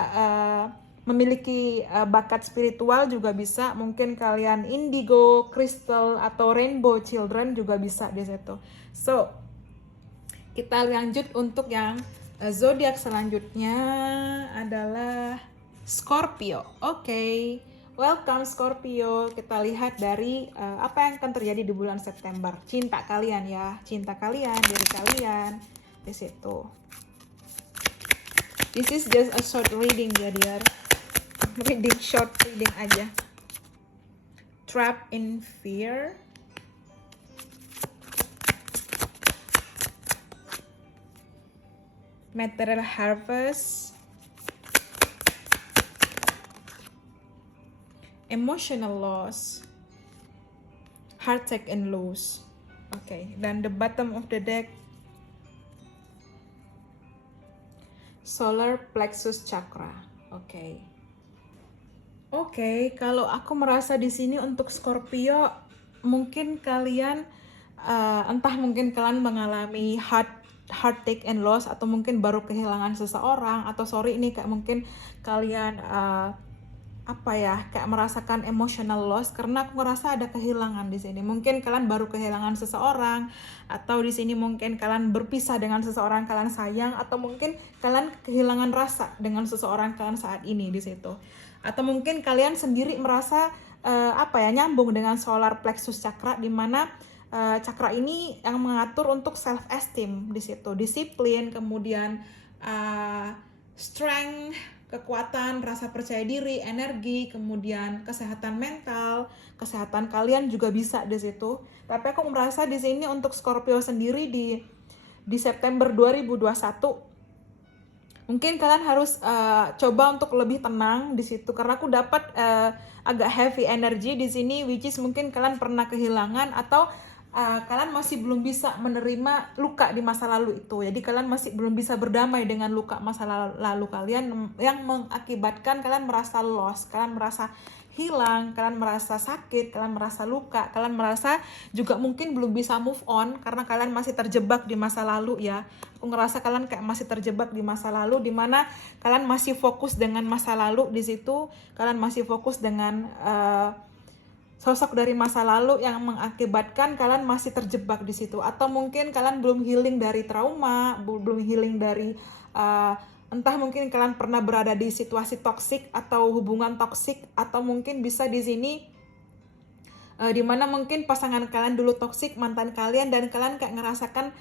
memiliki bakat spiritual juga bisa. Mungkin kalian indigo, crystal, atau rainbow children juga bisa di situ. So, kita lanjut untuk yang zodiak selanjutnya adalah Scorpio. Oke. Welcome Scorpio. Kita lihat dari apa yang akan terjadi di bulan September. Cinta kalian ya, cinta kalian, diri kalian di situ. This is just a short reading ya, dear. Short reading aja. Trap in fear. Material harvest. Emotional loss. Heartache and loss. Okay, dan the bottom of the deck. solar plexus chakra. Oke, kalau aku merasa di sini untuk Scorpio, mungkin kalian entah mungkin kalian mengalami heartache and loss, atau mungkin baru kehilangan seseorang, atau sorry ini kayak mungkin kalian kayak merasakan emotional loss karena aku ngerasa ada kehilangan di sini. Mungkin kalian baru kehilangan seseorang, atau di sini mungkin kalian berpisah dengan seseorang kalian sayang, atau mungkin kalian kehilangan rasa dengan seseorang kalian saat ini di situ. Atau mungkin kalian sendiri merasa nyambung dengan solar plexus chakra, di mana chakra ini yang mengatur untuk self esteem di situ, disiplin, kemudian strength, kekuatan, rasa percaya diri, energi, kemudian kesehatan mental, kesehatan kalian juga bisa di situ. Tapi aku merasa di sini untuk Scorpio sendiri di September 2021 mungkin kalian harus coba untuk lebih tenang di situ, karena aku dapat agak heavy energy di sini, which is mungkin kalian pernah kehilangan, atau kalian masih belum bisa menerima luka di masa lalu itu. Jadi kalian masih belum bisa berdamai dengan luka masa lalu kalian yang mengakibatkan kalian merasa lost, kalian merasa hilang, kalian merasa sakit, kalian merasa luka, kalian merasa juga mungkin belum bisa move on karena kalian masih terjebak di masa lalu ya. Aku ngerasa kalian kayak masih terjebak di masa lalu, di mana kalian masih fokus dengan masa lalu di situ, kalian masih fokus dengan sosok dari masa lalu yang mengakibatkan kalian masih terjebak di situ. Atau mungkin kalian belum healing dari trauma, belum healing dari entah mungkin kalian pernah berada di situasi toksik atau hubungan toksik, atau mungkin bisa di sini dimana mungkin pasangan kalian dulu toksik, mantan kalian, dan kalian kayak ngerasakan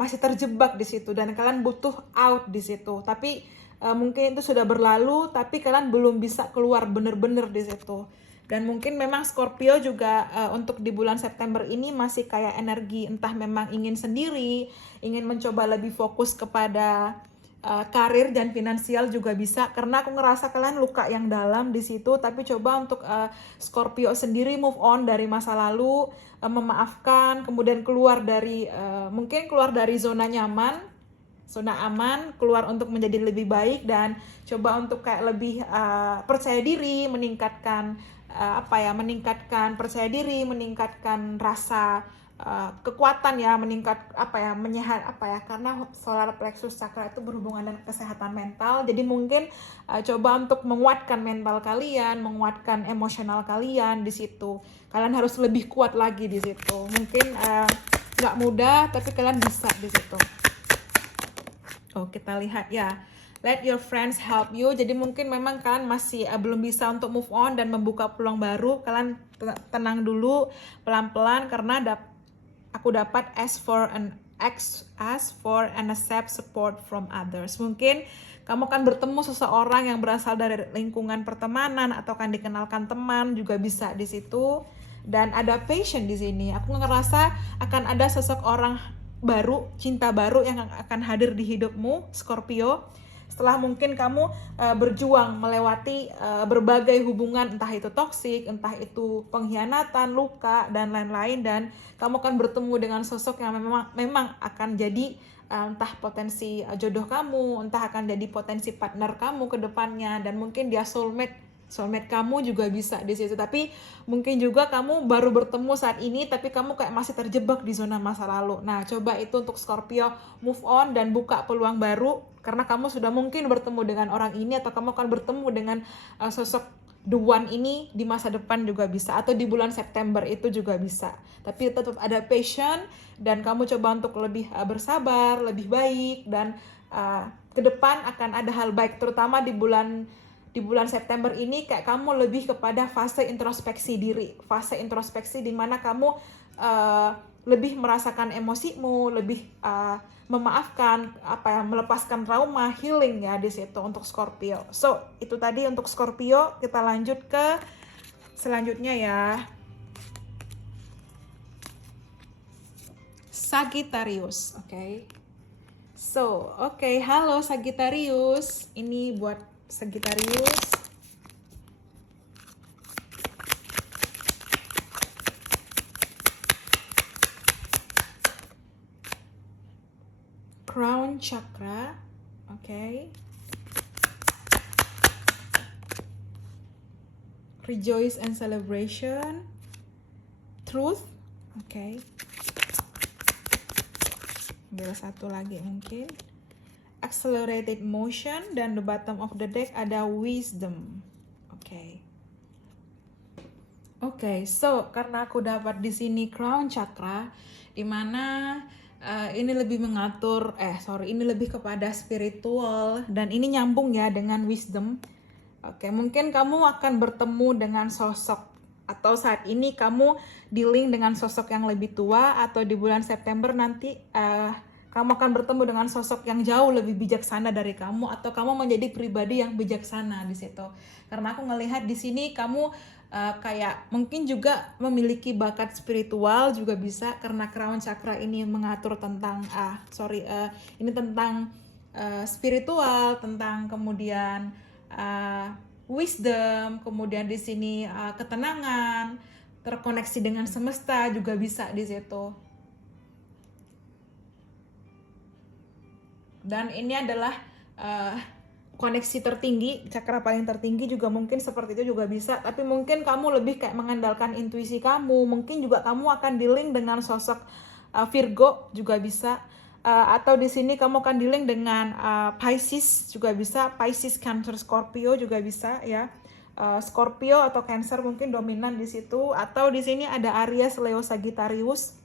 masih terjebak di situ dan kalian butuh out di situ. Tapi mungkin itu sudah berlalu, tapi kalian belum bisa keluar bener-bener di situ. Dan mungkin memang Scorpio juga untuk di bulan September ini masih kayak energi entah memang ingin sendiri, ingin mencoba lebih fokus kepada karir dan finansial juga bisa, karena aku ngerasa kalian luka yang dalam di situ. Tapi coba untuk Scorpio sendiri move on dari masa lalu, memaafkan, kemudian keluar dari mungkin keluar dari zona nyaman, zona aman, keluar untuk menjadi lebih baik, dan coba untuk kayak lebih percaya diri, meningkatkan meningkatkan percaya diri, meningkatkan rasa kekuatan ya, karena solar plexus chakra itu berhubungan dengan kesehatan mental. Jadi mungkin coba untuk menguatkan mental kalian, menguatkan emosional kalian di situ. Kalian harus lebih kuat lagi di situ. Mungkin nggak mudah, tapi kalian bisa di situ. Kita lihat ya. Let your friends help you. Jadi mungkin memang kalian masih belum bisa untuk move on dan membuka peluang baru. Kalian tenang dulu, pelan-pelan, karena aku dapat ask for and accept support from others. Mungkin kamu akan bertemu seseorang yang berasal dari lingkungan pertemanan, atau akan dikenalkan teman juga bisa di situ. Dan ada passion di sini. Aku ngerasa akan ada sosok orang baru, cinta baru yang akan hadir di hidupmu, Scorpio. Setelah mungkin kamu berjuang melewati berbagai hubungan, entah itu toksik, entah itu pengkhianatan, luka, dan lain-lain, dan kamu akan bertemu dengan sosok yang memang akan jadi entah potensi jodoh kamu, entah akan jadi potensi partner kamu ke depannya, dan mungkin dia soulmate kamu juga bisa di situ. Tapi mungkin juga kamu baru bertemu saat ini, tapi kamu kayak masih terjebak di zona masa lalu. Nah, coba itu untuk Scorpio, move on dan buka peluang baru, karena kamu sudah mungkin bertemu dengan orang ini, atau kamu akan bertemu dengan sosok the one ini di masa depan juga bisa, atau di bulan September itu juga bisa. Tapi tetap ada passion, dan kamu coba untuk lebih bersabar, lebih baik, dan ke depan akan ada hal baik, terutama di bulan September ini. Kayak kamu lebih kepada fase introspeksi diri, fase introspeksi di mana kamu lebih merasakan emosimu, lebih memaafkan, melepaskan trauma, healing ya di situ untuk Scorpio. So, itu tadi untuk Scorpio. Kita lanjut ke selanjutnya ya. Sagittarius, oke. Halo Sagittarius. Ini buat Sagittarius. crown chakra. Okay. Rejoice and celebration. Truth. Okay. Ambil satu lagi mungkin. Accelerated motion, dan the bottom of the deck ada wisdom. Okay. Okay, so karena aku dapat di sini crown chakra, dimana ini lebih mengatur, ini lebih kepada spiritual, dan ini nyambung ya dengan wisdom. Oke, mungkin kamu akan bertemu dengan sosok, atau saat ini kamu dealing dengan sosok yang lebih tua, atau di bulan September nanti kamu akan bertemu dengan sosok yang jauh lebih bijaksana dari kamu, atau kamu menjadi pribadi yang bijaksana di situ. Karena aku ngelihat di sini kamu kayak mungkin juga memiliki bakat spiritual juga bisa, karena crown chakra ini mengatur tentang ini tentang spiritual, tentang kemudian wisdom, kemudian di sini ketenangan, terkoneksi dengan semesta juga bisa di situ. Dan ini adalah koneksi tertinggi, chakra paling tertinggi juga mungkin seperti itu juga bisa. Tapi mungkin kamu lebih kayak mengandalkan intuisi kamu. Mungkin juga kamu akan dealing dengan sosok Virgo juga bisa. Atau di sini kamu akan dealing dengan Pisces juga bisa. Pisces, Cancer, Scorpio juga bisa ya. Scorpio atau Cancer mungkin dominan di situ. Atau di sini ada Aries, Leo, Sagittarius.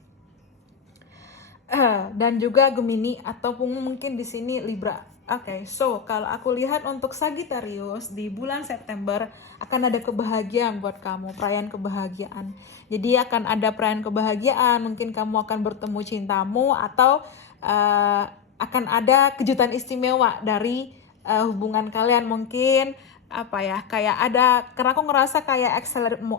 Dan juga Gemini, ataupun mungkin di sini Libra. Oke, so kalau aku lihat untuk Sagittarius di bulan September akan ada kebahagiaan buat kamu, perayaan kebahagiaan. Jadi akan ada perayaan kebahagiaan, mungkin kamu akan bertemu cintamu, atau akan ada kejutan istimewa dari hubungan kalian. Mungkin kayak ada, karena aku ngerasa kayak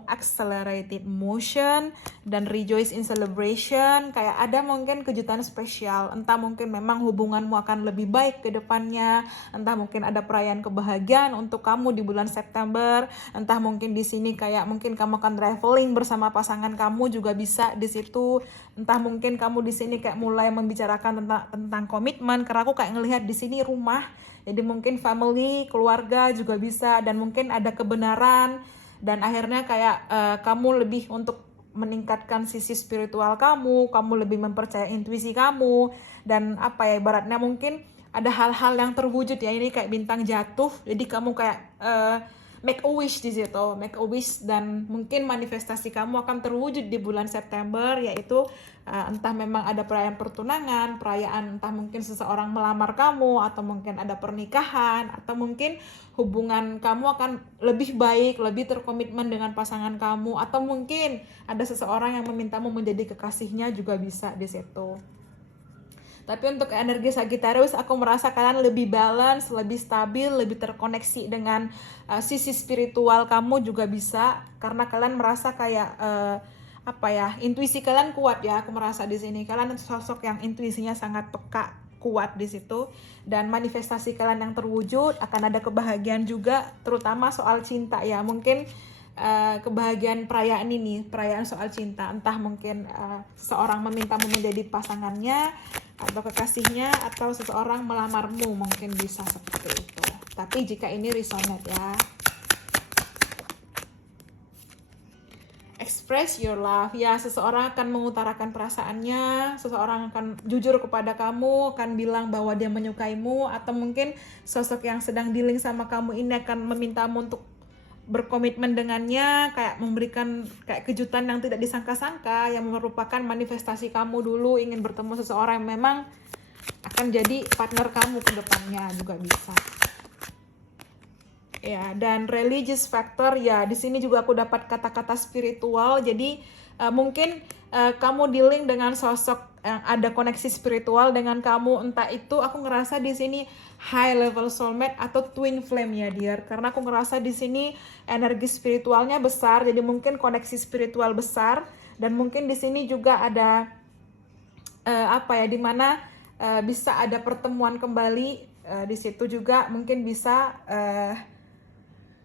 accelerated motion dan rejoice in celebration, kayak ada mungkin kejutan spesial, entah mungkin memang hubunganmu akan lebih baik ke depannya, entah mungkin ada perayaan kebahagiaan untuk kamu di bulan September, entah mungkin di sini kayak mungkin kamu akan traveling bersama pasangan kamu juga bisa di situ, entah mungkin kamu di sini kayak mulai membicarakan tentang komitmen, karena aku kayak ngelihat di sini rumah. Jadi mungkin family, keluarga juga bisa, dan mungkin ada kebenaran, dan akhirnya kayak kamu lebih untuk meningkatkan sisi spiritual kamu lebih mempercayai intuisi kamu, dan ibaratnya mungkin ada hal-hal yang terwujud ya, ini kayak bintang jatuh, jadi kamu kayak make a wish di situ, dan mungkin manifestasi kamu akan terwujud di bulan September, yaitu entah memang ada perayaan pertunangan, perayaan entah mungkin seseorang melamar kamu, atau mungkin ada pernikahan, atau mungkin hubungan kamu akan lebih baik, lebih terkomitmen dengan pasangan kamu, atau mungkin ada seseorang yang memintamu menjadi kekasihnya juga bisa di situ. Tapi untuk energi Sagittarius, aku merasa kalian lebih balance, lebih stabil, lebih terkoneksi dengan sisi spiritual kamu juga bisa, karena kalian merasa kayak intuisi kalian kuat ya. Aku merasa di sini kalian sosok yang intuisinya sangat peka, kuat di situ, dan manifestasi kalian yang terwujud, akan ada kebahagiaan juga, terutama soal cinta ya. Mungkin kebahagiaan perayaan soal cinta, entah mungkin seorang memintamu menjadi pasangannya atau kekasihnya, atau seseorang melamarmu, mungkin bisa seperti itu. Tapi jika ini resonate ya. Express your love ya, seseorang akan mengutarakan perasaannya, seseorang akan jujur kepada kamu, akan bilang bahwa dia menyukaimu, atau mungkin sosok yang sedang dealing sama kamu ini akan memintamu untuk berkomitmen dengannya, kayak memberikan kayak kejutan yang tidak disangka-sangka, yang merupakan manifestasi kamu dulu ingin bertemu seseorang yang memang akan jadi partner kamu ke depannya juga bisa. Ya, dan religious factor ya, di sini juga aku dapat kata-kata spiritual. Jadi mungkin kamu dealing dengan sosok yang ada koneksi spiritual dengan kamu, entah itu aku ngerasa di sini high level soulmate atau twin flame ya dear, karena aku ngerasa di sini energi spiritualnya besar, jadi mungkin koneksi spiritual besar, dan mungkin di sini juga ada dimana bisa ada pertemuan kembali di situ juga mungkin bisa.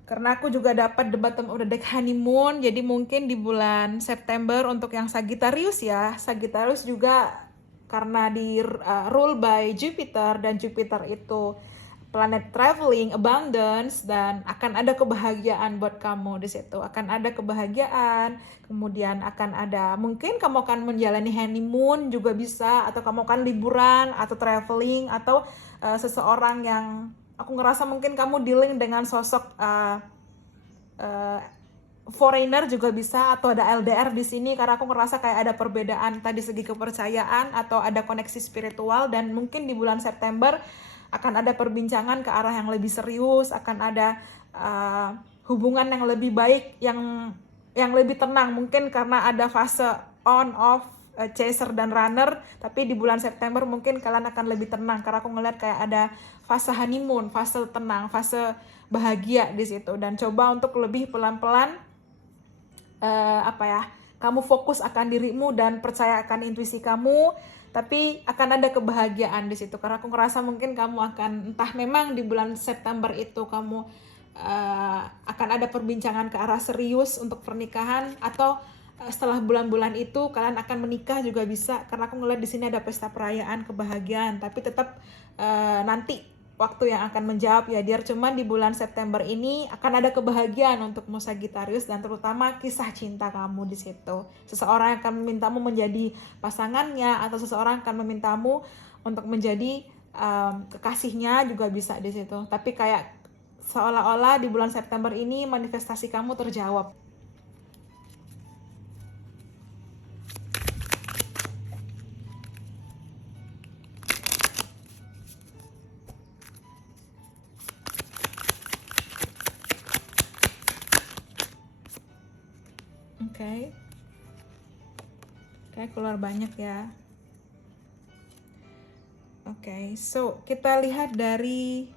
Karena aku juga dapat the bottom of the deck honeymoon, jadi mungkin di bulan September untuk yang Sagittarius ya, Sagittarius juga karena di rule by Jupiter, dan Jupiter itu planet traveling, abundance, dan akan ada kebahagiaan buat kamu di situ. Akan ada kebahagiaan, kemudian akan ada mungkin kamu akan menjalani honeymoon juga bisa, atau kamu akan liburan atau traveling, atau seseorang yang aku ngerasa mungkin kamu dealing dengan sosok foreigner juga bisa, atau ada LDR di sini karena aku ngerasa kayak ada perbedaan tadi segi kepercayaan atau ada koneksi spiritual. Dan mungkin di bulan September akan ada perbincangan ke arah yang lebih serius, akan ada hubungan yang lebih baik, yang lebih tenang, mungkin karena ada fase on off, chaser dan runner. Tapi di bulan September mungkin kalian akan lebih tenang karena aku ngeliat kayak ada fase honeymoon, fase tenang, fase bahagia di situ. Dan coba untuk lebih pelan-pelan kamu fokus akan dirimu dan percaya akan intuisi kamu, tapi akan ada kebahagiaan di situ karena aku ngerasa mungkin kamu akan, entah memang di bulan September itu kamu akan ada perbincangan ke arah serius untuk pernikahan, atau setelah bulan-bulan itu kalian akan menikah juga bisa, karena aku ngeliat di sini ada pesta perayaan kebahagiaan. Tapi tetap nanti waktu yang akan menjawab ya dear. Cuman di bulan September ini akan ada kebahagiaan untukmu Sagittarius, dan terutama kisah cinta kamu di situ. Seseorang akan memintamu menjadi pasangannya, atau seseorang akan memintamu untuk menjadi kekasihnya juga bisa di situ. Tapi kayak seolah-olah di bulan September ini manifestasi kamu terjawab. Oke, keluar banyak ya. Oke, so kita lihat dari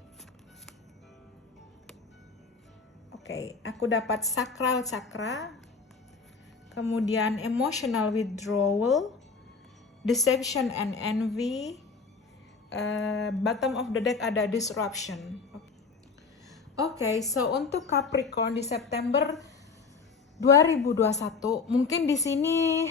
aku dapat sakral chakra, kemudian emotional withdrawal, deception and envy, bottom of the deck ada disruption. Oke, so untuk Capricorn di September 2021 mungkin di sini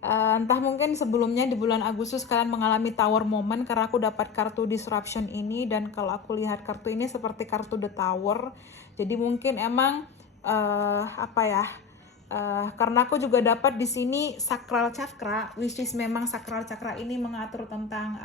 entah mungkin sebelumnya di bulan Agustus kalian mengalami tower moment karena aku dapat kartu disruption ini. Dan kalau aku lihat kartu ini seperti kartu the tower, jadi mungkin emang karena aku juga dapat di sini sakral chakra, which is memang sakral chakra ini mengatur tentang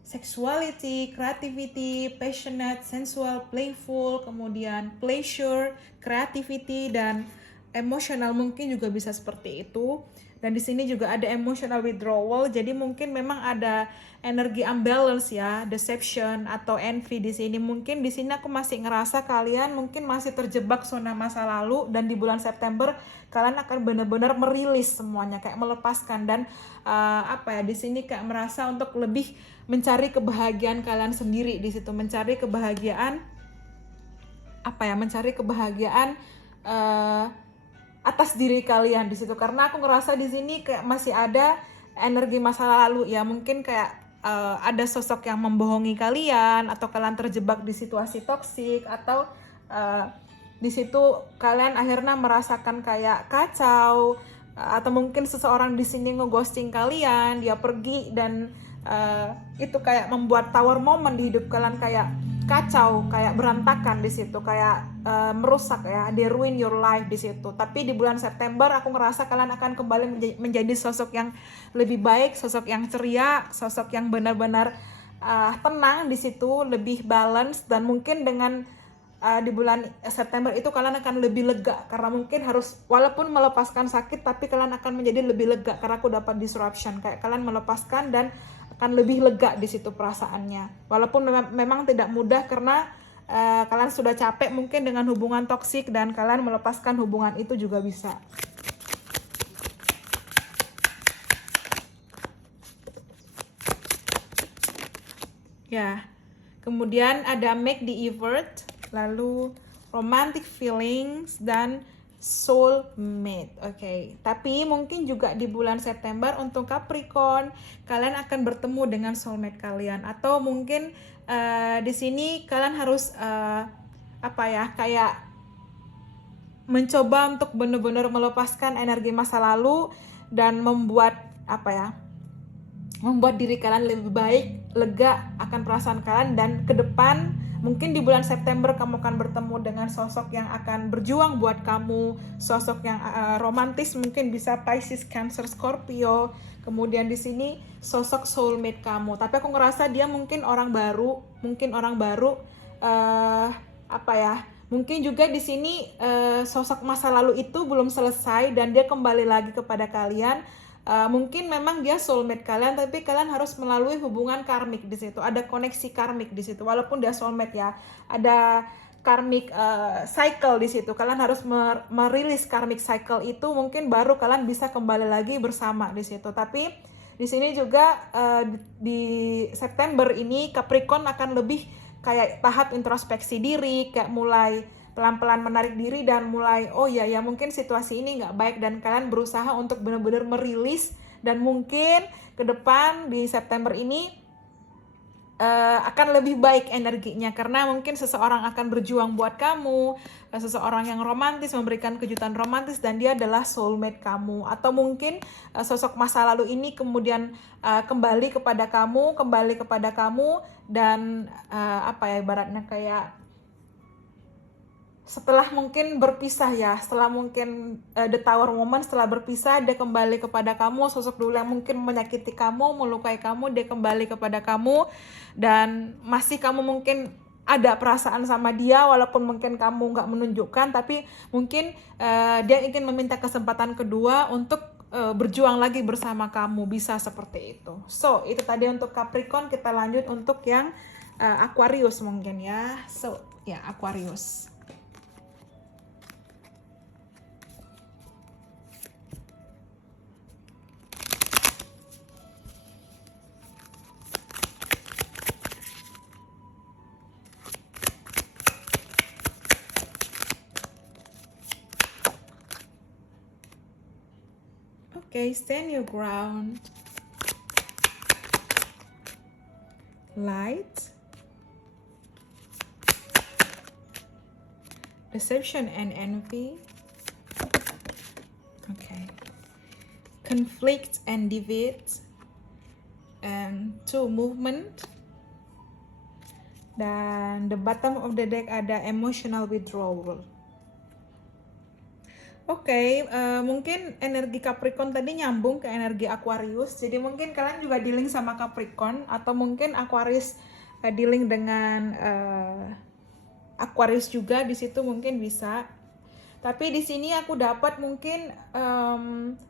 sexuality, creativity, passionate, sensual, playful, kemudian pleasure, creativity, dan emotional mungkin juga bisa seperti itu. Dan di sini juga ada emotional withdrawal, jadi mungkin memang ada energi unbalance ya, deception atau envy di sini. Mungkin di sini aku masih ngerasa kalian mungkin masih terjebak zona masa lalu, dan di bulan September kalian akan benar-benar merilis semuanya, kayak melepaskan. Dan di sini kayak merasa untuk lebih mencari kebahagiaan kalian sendiri di situ, mencari kebahagiaan atas diri kalian di situ. Karena aku ngerasa di sini kayak masih ada energi masa lalu ya, mungkin kayak ada sosok yang membohongi kalian, atau kalian terjebak di situasi toksik, atau di situ kalian akhirnya merasakan kayak kacau, atau mungkin seseorang di sini ngeghosting kalian, dia pergi, dan itu kayak membuat tower moment di hidup kalian kayak kacau, kayak berantakan di situ, kayak merusak ya, they ruin your life di situ. Tapi di bulan September aku ngerasa kalian akan kembali menjadi sosok yang lebih baik, sosok yang ceria, sosok yang benar-benar tenang di situ, lebih balance. Dan mungkin dengan di bulan September itu kalian akan lebih lega, karena mungkin harus walaupun melepaskan sakit, tapi kalian akan menjadi lebih lega karena aku dapat disruption, kayak kalian melepaskan dan akan lebih lega di situ perasaannya. Walaupun memang tidak mudah karena kalian sudah capek mungkin dengan hubungan toksik, dan kalian melepaskan hubungan itu juga bisa. Ya, kemudian ada make the effort, lalu romantic feelings, dan soulmate. Tapi mungkin juga di bulan September untuk Capricorn kalian akan bertemu dengan soulmate kalian, atau mungkin di sini kalian harus kayak mencoba untuk benar-benar melepaskan energi masa lalu, dan membuat membuat diri kalian lebih baik, lega akan perasaan kalian, dan ke depan mungkin di bulan September kamu akan bertemu dengan sosok yang akan berjuang buat kamu, sosok yang romantis, mungkin bisa Pisces, Cancer, Scorpio. Kemudian di sini sosok soulmate kamu, tapi aku ngerasa dia mungkin orang baru, mungkin juga di sini sosok masa lalu itu belum selesai dan dia kembali lagi kepada kalian. Mungkin memang dia soulmate kalian, tapi kalian harus melalui hubungan karmik di situ. Ada koneksi karmik di situ. Walaupun dia soulmate ya, ada karmik cycle di situ. Kalian harus merilis karmik cycle itu, mungkin baru kalian bisa kembali lagi bersama di situ. Tapi di sini juga di September ini Capricorn akan lebih kayak tahap introspeksi diri, kayak mulai pelan-pelan menarik diri dan mulai mungkin situasi ini nggak baik, dan kalian berusaha untuk benar-benar merilis, dan mungkin ke depan di September ini akan lebih baik energinya, karena mungkin seseorang akan berjuang buat kamu, seseorang yang romantis, memberikan kejutan romantis, dan dia adalah soulmate kamu. Atau mungkin sosok masa lalu ini kemudian kembali kepada kamu dan ibaratnya kayak setelah mungkin berpisah ya, setelah mungkin the tower moment, setelah berpisah dia kembali kepada kamu, sosok dulu yang mungkin menyakiti kamu, melukai kamu, dia kembali kepada kamu, dan masih kamu mungkin ada perasaan sama dia walaupun mungkin kamu nggak menunjukkan, tapi mungkin dia ingin meminta kesempatan kedua untuk berjuang lagi bersama kamu, bisa seperti itu. So itu tadi untuk Capricorn. Kita lanjut untuk yang Aquarius mungkin ya. So ya, Aquarius. Okay, stand your ground. Light. Deception and envy. Okay. Conflict and divide. And two, movement. Dan the bottom of the deck ada emotional withdrawal. Oke, mungkin energi Capricorn tadi nyambung ke energi Aquarius. Jadi mungkin kalian juga dealing sama Capricorn, atau mungkin Aquarius dealing dengan Aquarius juga di situ mungkin bisa. Tapi di sini aku dapat mungkin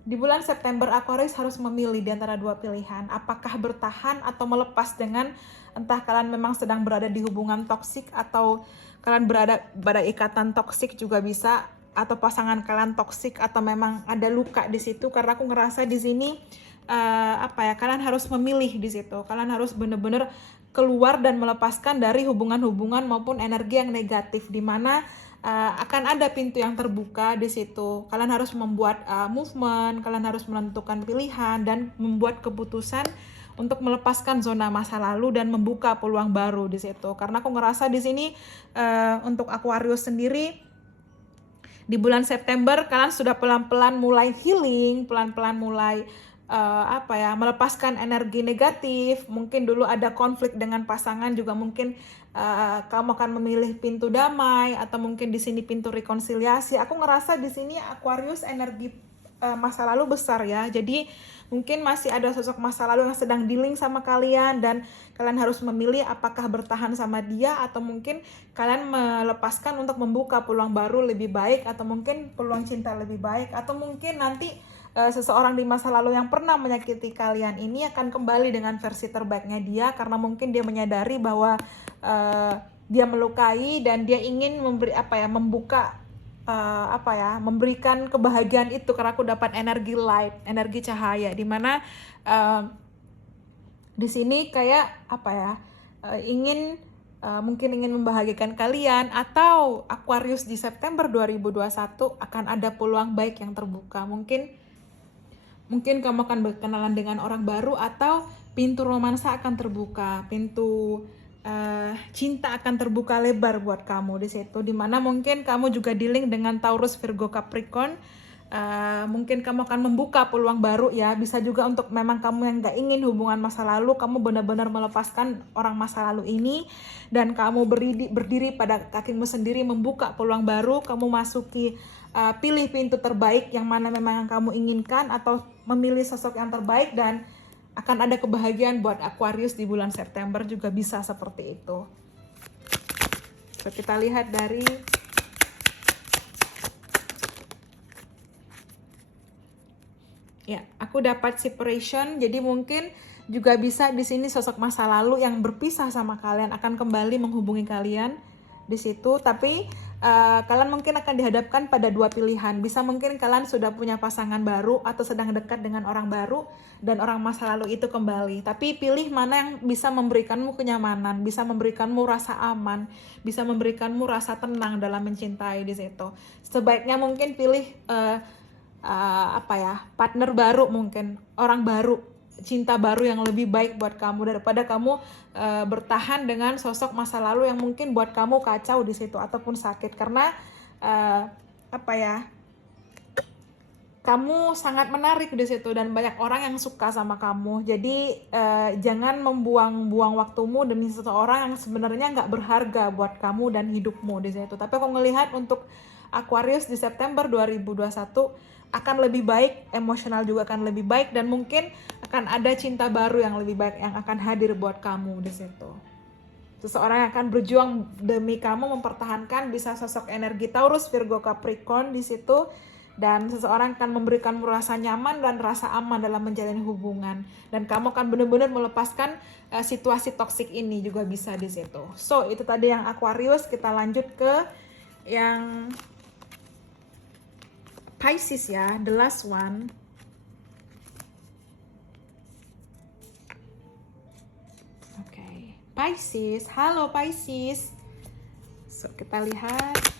di bulan September Aquarius harus memilih di antara dua pilihan. Apakah bertahan atau melepas dengan entah kalian memang sedang berada di hubungan toksik, atau kalian berada pada ikatan toksik juga bisa, atau pasangan kalian toksik, atau memang ada luka di situ. Karena aku ngerasa di sini kalian harus memilih di situ. Kalian harus benar-benar keluar dan melepaskan dari hubungan-hubungan maupun energi yang negatif, di mana akan ada pintu yang terbuka di situ. Kalian harus membuat movement, kalian harus menentukan pilihan dan membuat keputusan untuk melepaskan zona masa lalu dan membuka peluang baru di situ. Karena aku ngerasa di sini untuk Aquarius sendiri di bulan September kalian sudah pelan-pelan mulai healing, pelan-pelan mulai melepaskan energi negatif. Mungkin dulu ada konflik dengan pasangan juga, mungkin kamu akan memilih pintu damai, atau mungkin di sini pintu rekonsiliasi. Aku ngerasa di sini Aquarius energi masa lalu besar ya. Jadi mungkin masih ada sosok masa lalu yang sedang dealing sama kalian, dan kalian harus memilih apakah bertahan sama dia, atau mungkin kalian melepaskan untuk membuka peluang baru lebih baik, atau mungkin peluang cinta lebih baik, atau mungkin nanti seseorang di masa lalu yang pernah menyakiti kalian ini akan kembali dengan versi terbaiknya dia, karena mungkin dia menyadari bahwa dia melukai dan dia ingin membuka memberikan kebahagiaan itu. Karena aku dapat energi light, energi cahaya, di mana di sini kayak mungkin ingin membahagiakan kalian. Atau Aquarius di September 2021 akan ada peluang baik yang terbuka. Mungkin kamu akan berkenalan dengan orang baru, atau pintu romansa akan terbuka, pintu cinta akan terbuka lebar buat kamu di situ, dimana mungkin kamu juga dealing dengan Taurus, Virgo, Capricorn. mungkin kamu akan membuka peluang baru ya. Bisa juga untuk memang kamu yang gak ingin hubungan masa lalu, kamu benar-benar melepaskan orang masa lalu ini dan kamu berdiri pada kakimu sendiri, membuka peluang baru. Kamu masuki, pilih pintu terbaik yang mana memang yang kamu inginkan, atau memilih sosok yang terbaik, dan akan ada kebahagiaan buat Aquarius di bulan September juga bisa seperti itu. So, kita lihat dari ya, aku dapat separation, jadi mungkin juga bisa di sini sosok masa lalu yang berpisah sama kalian akan kembali menghubungi kalian di situ. Tapi kalian mungkin akan dihadapkan pada dua pilihan. Bisa mungkin kalian sudah punya pasangan baru atau sedang dekat dengan orang baru dan orang masa lalu itu kembali. Tapi pilih mana yang bisa memberikanmu kenyamanan, bisa memberikanmu rasa aman, bisa memberikanmu rasa tenang dalam mencintai di situ. Sebaiknya mungkin pilih partner baru, mungkin orang baru, cinta baru yang lebih baik buat kamu daripada kamu bertahan dengan sosok masa lalu yang mungkin buat kamu kacau di situ ataupun sakit, karena kamu sangat menarik di situ dan banyak orang yang suka sama kamu. Jadi jangan membuang-buang waktumu demi seseorang yang sebenarnya nggak berharga buat kamu dan hidupmu di situ. Tapi aku ngelihat untuk Aquarius di September 2021 akan lebih baik, emosional juga akan lebih baik, dan mungkin akan ada cinta baru yang lebih baik yang akan hadir buat kamu di situ. Seseorang yang akan berjuang demi kamu, mempertahankan, bisa sosok energi Taurus, Virgo, Capricorn di situ, dan seseorang akan memberikanmu rasa nyaman dan rasa aman dalam menjalin hubungan, dan kamu akan benar-benar melepaskan situasi toksik ini juga bisa di situ. So, itu tadi yang Aquarius. Kita lanjut ke yang Pisces ya, the last one. Oke, Pisces. Halo Pisces. So, kita lihat.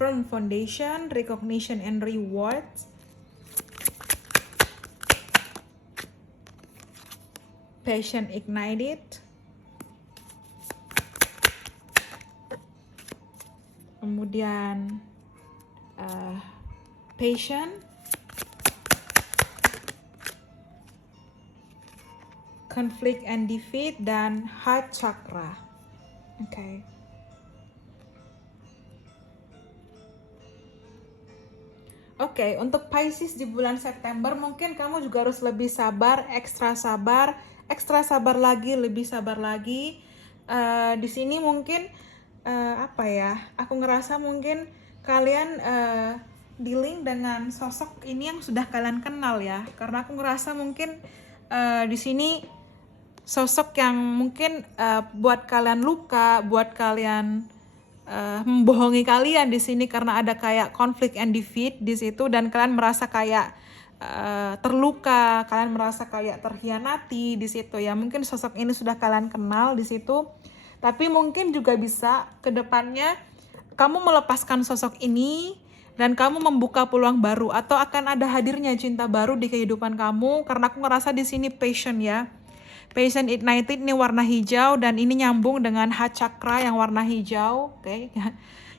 Firm foundation, recognition and rewards. Passion ignited. Kemudian patient, conflict and defeat, dan heart chakra. Okay. Oke, untuk Pisces di bulan September mungkin kamu juga harus lebih sabar, ekstra sabar lagi, lebih sabar lagi. Di sini mungkin aku ngerasa mungkin kalian dealing dengan sosok ini yang sudah kalian kenal ya, karena aku ngerasa mungkin di sini sosok yang mungkin buat kalian luka, buat kalian membohongi kalian di sini, karena ada kayak conflict and defeat di situ, dan kalian merasa kayak terluka, kalian merasa kayak terhianati di situ ya. Mungkin sosok ini sudah kalian kenal di situ, tapi mungkin juga bisa ke depannya kamu melepaskan sosok ini dan kamu membuka peluang baru, atau akan ada hadirnya cinta baru di kehidupan kamu, karena aku ngerasa di sini passion ya. Passion ignited ini warna hijau, dan ini nyambung dengan heart chakra yang warna hijau, oke.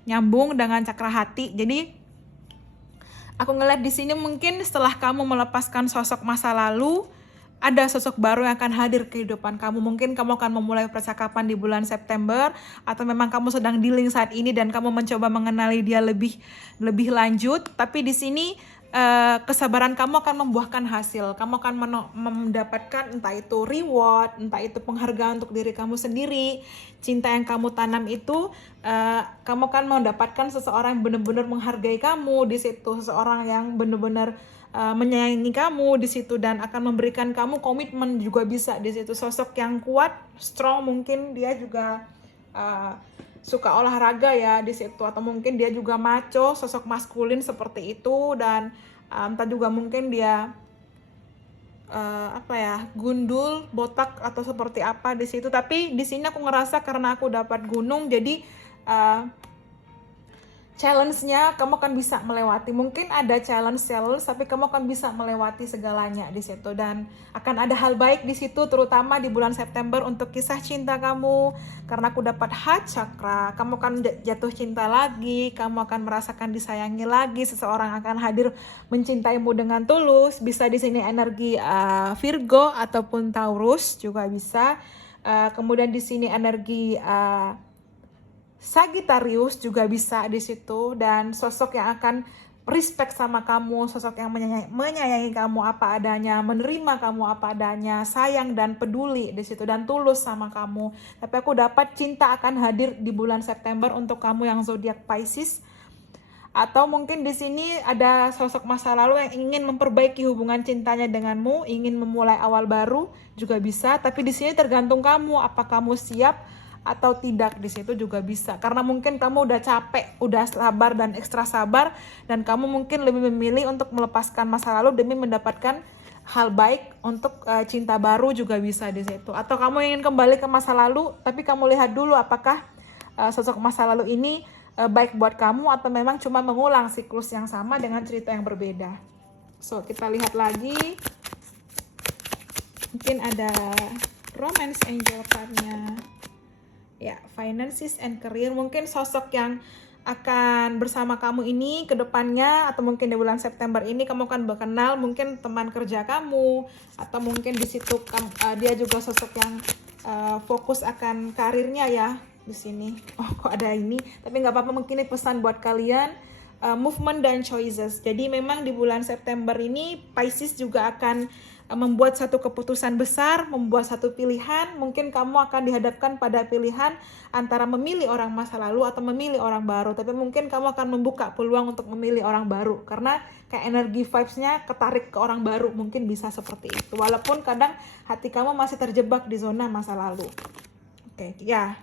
Nyambung dengan cakra hati. Jadi aku ngeliat di sini mungkin setelah kamu melepaskan sosok masa lalu, ada sosok baru yang akan hadir ke kehidupan kamu. Mungkin kamu akan memulai percakapan di bulan September, atau memang kamu sedang dealing saat ini dan kamu mencoba mengenali dia lebih lanjut. Tapi di sini kesabaran kamu akan membuahkan hasil. Kamu akan mendapatkan entah itu reward, entah itu penghargaan untuk diri kamu sendiri. Cinta yang kamu tanam itu, kamu akan mendapatkan seseorang yang benar-benar menghargai kamu di situ, seseorang yang benar-benar menyayangi kamu di situ, dan akan memberikan kamu komitmen juga bisa di situ. Sosok yang kuat, strong, mungkin dia juga suka olahraga ya di situ, atau mungkin dia juga macho, sosok maskulin seperti itu, dan entah juga mungkin dia gundul, botak atau seperti apa di situ. Tapi di sini aku ngerasa karena aku dapat gunung, jadi challenge-nya kamu akan bisa melewati. Mungkin ada challenge tapi kamu akan bisa melewati segalanya di situ, dan akan ada hal baik di situ, terutama di bulan September untuk kisah cinta kamu. Karena aku dapat heart chakra, kamu akan jatuh cinta lagi, kamu akan merasakan disayangi lagi, seseorang akan hadir mencintaimu dengan tulus. Bisa di sini energi Virgo ataupun Taurus juga bisa. Kemudian di sini energi Sagittarius juga bisa di situ, dan sosok yang akan respect sama kamu, sosok yang menyayangi kamu apa adanya, menerima kamu apa adanya, sayang dan peduli di situ, dan tulus sama kamu. Tapi aku dapat cinta akan hadir di bulan September untuk kamu yang zodiak Pisces. Atau mungkin di sini ada sosok masa lalu yang ingin memperbaiki hubungan cintanya denganmu, ingin memulai awal baru juga bisa. Tapi di sini tergantung kamu, apa kamu siap atau tidak, di situ juga bisa. Karena mungkin kamu udah capek, udah sabar dan ekstra sabar, dan kamu mungkin lebih memilih untuk melepaskan masa lalu demi mendapatkan hal baik untuk cinta baru juga bisa di situ. Atau kamu ingin kembali ke masa lalu, tapi kamu lihat dulu apakah sosok masa lalu ini baik buat kamu atau memang cuma mengulang siklus yang sama dengan cerita yang berbeda. So, kita lihat lagi. Mungkin ada romance angel card-nya. Ya, finances and career. Mungkin sosok yang akan bersama kamu ini ke depannya, atau mungkin di bulan September ini kamu akan berkenal mungkin teman kerja kamu, atau mungkin di situ dia juga sosok yang fokus akan karirnya ya di sini. Oh, kok ada ini? Tapi nggak apa-apa, mungkin ini pesan buat kalian. Movement dan choices. Jadi memang di bulan September ini Pisces juga akan membuat satu keputusan besar, membuat satu pilihan. Mungkin kamu akan dihadapkan pada pilihan antara memilih orang masa lalu atau memilih orang baru. Tapi mungkin kamu akan membuka peluang untuk memilih orang baru, karena kayak energi vibes-nya ketarik ke orang baru, mungkin bisa seperti itu. Walaupun kadang hati kamu masih terjebak di zona masa lalu. Oke, ya.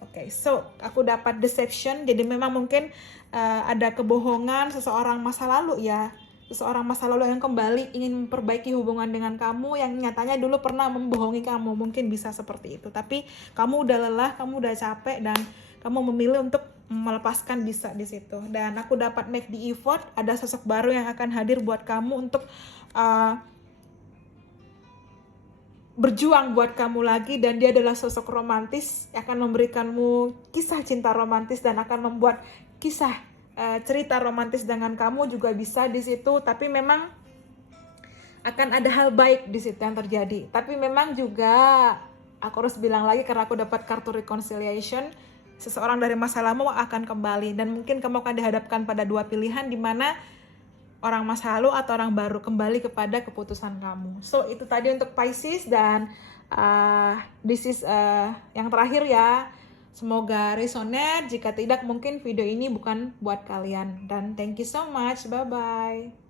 Oke, so aku dapat deception. Jadi memang mungkin ada kebohongan seseorang masa lalu ya. Seseorang masa lalu yang kembali ingin memperbaiki hubungan dengan kamu yang nyatanya dulu pernah membohongi kamu. Mungkin bisa seperti itu. Tapi kamu udah lelah, kamu udah capek, dan kamu memilih untuk melepaskan bisa di situ. Dan aku dapat make the effort. Ada sosok baru yang akan hadir buat kamu untuk berjuang buat kamu lagi, dan dia adalah sosok romantis, akan memberikanmu kisah cinta romantis dan akan membuat kisah cerita romantis dengan kamu juga bisa di situ. Tapi memang akan ada hal baik di situ yang terjadi. Tapi memang juga aku harus bilang lagi, karena aku dapat kartu reconciliation, seseorang dari masa lalu akan kembali, dan mungkin kamu akan dihadapkan pada dua pilihan, di mana orang masa lalu atau orang baru kembali kepada keputusan kamu. So, itu tadi untuk Pisces, dan this is yang terakhir ya. Semoga resonate. Jika tidak, mungkin video ini bukan buat kalian. Dan thank you so much. Bye-bye.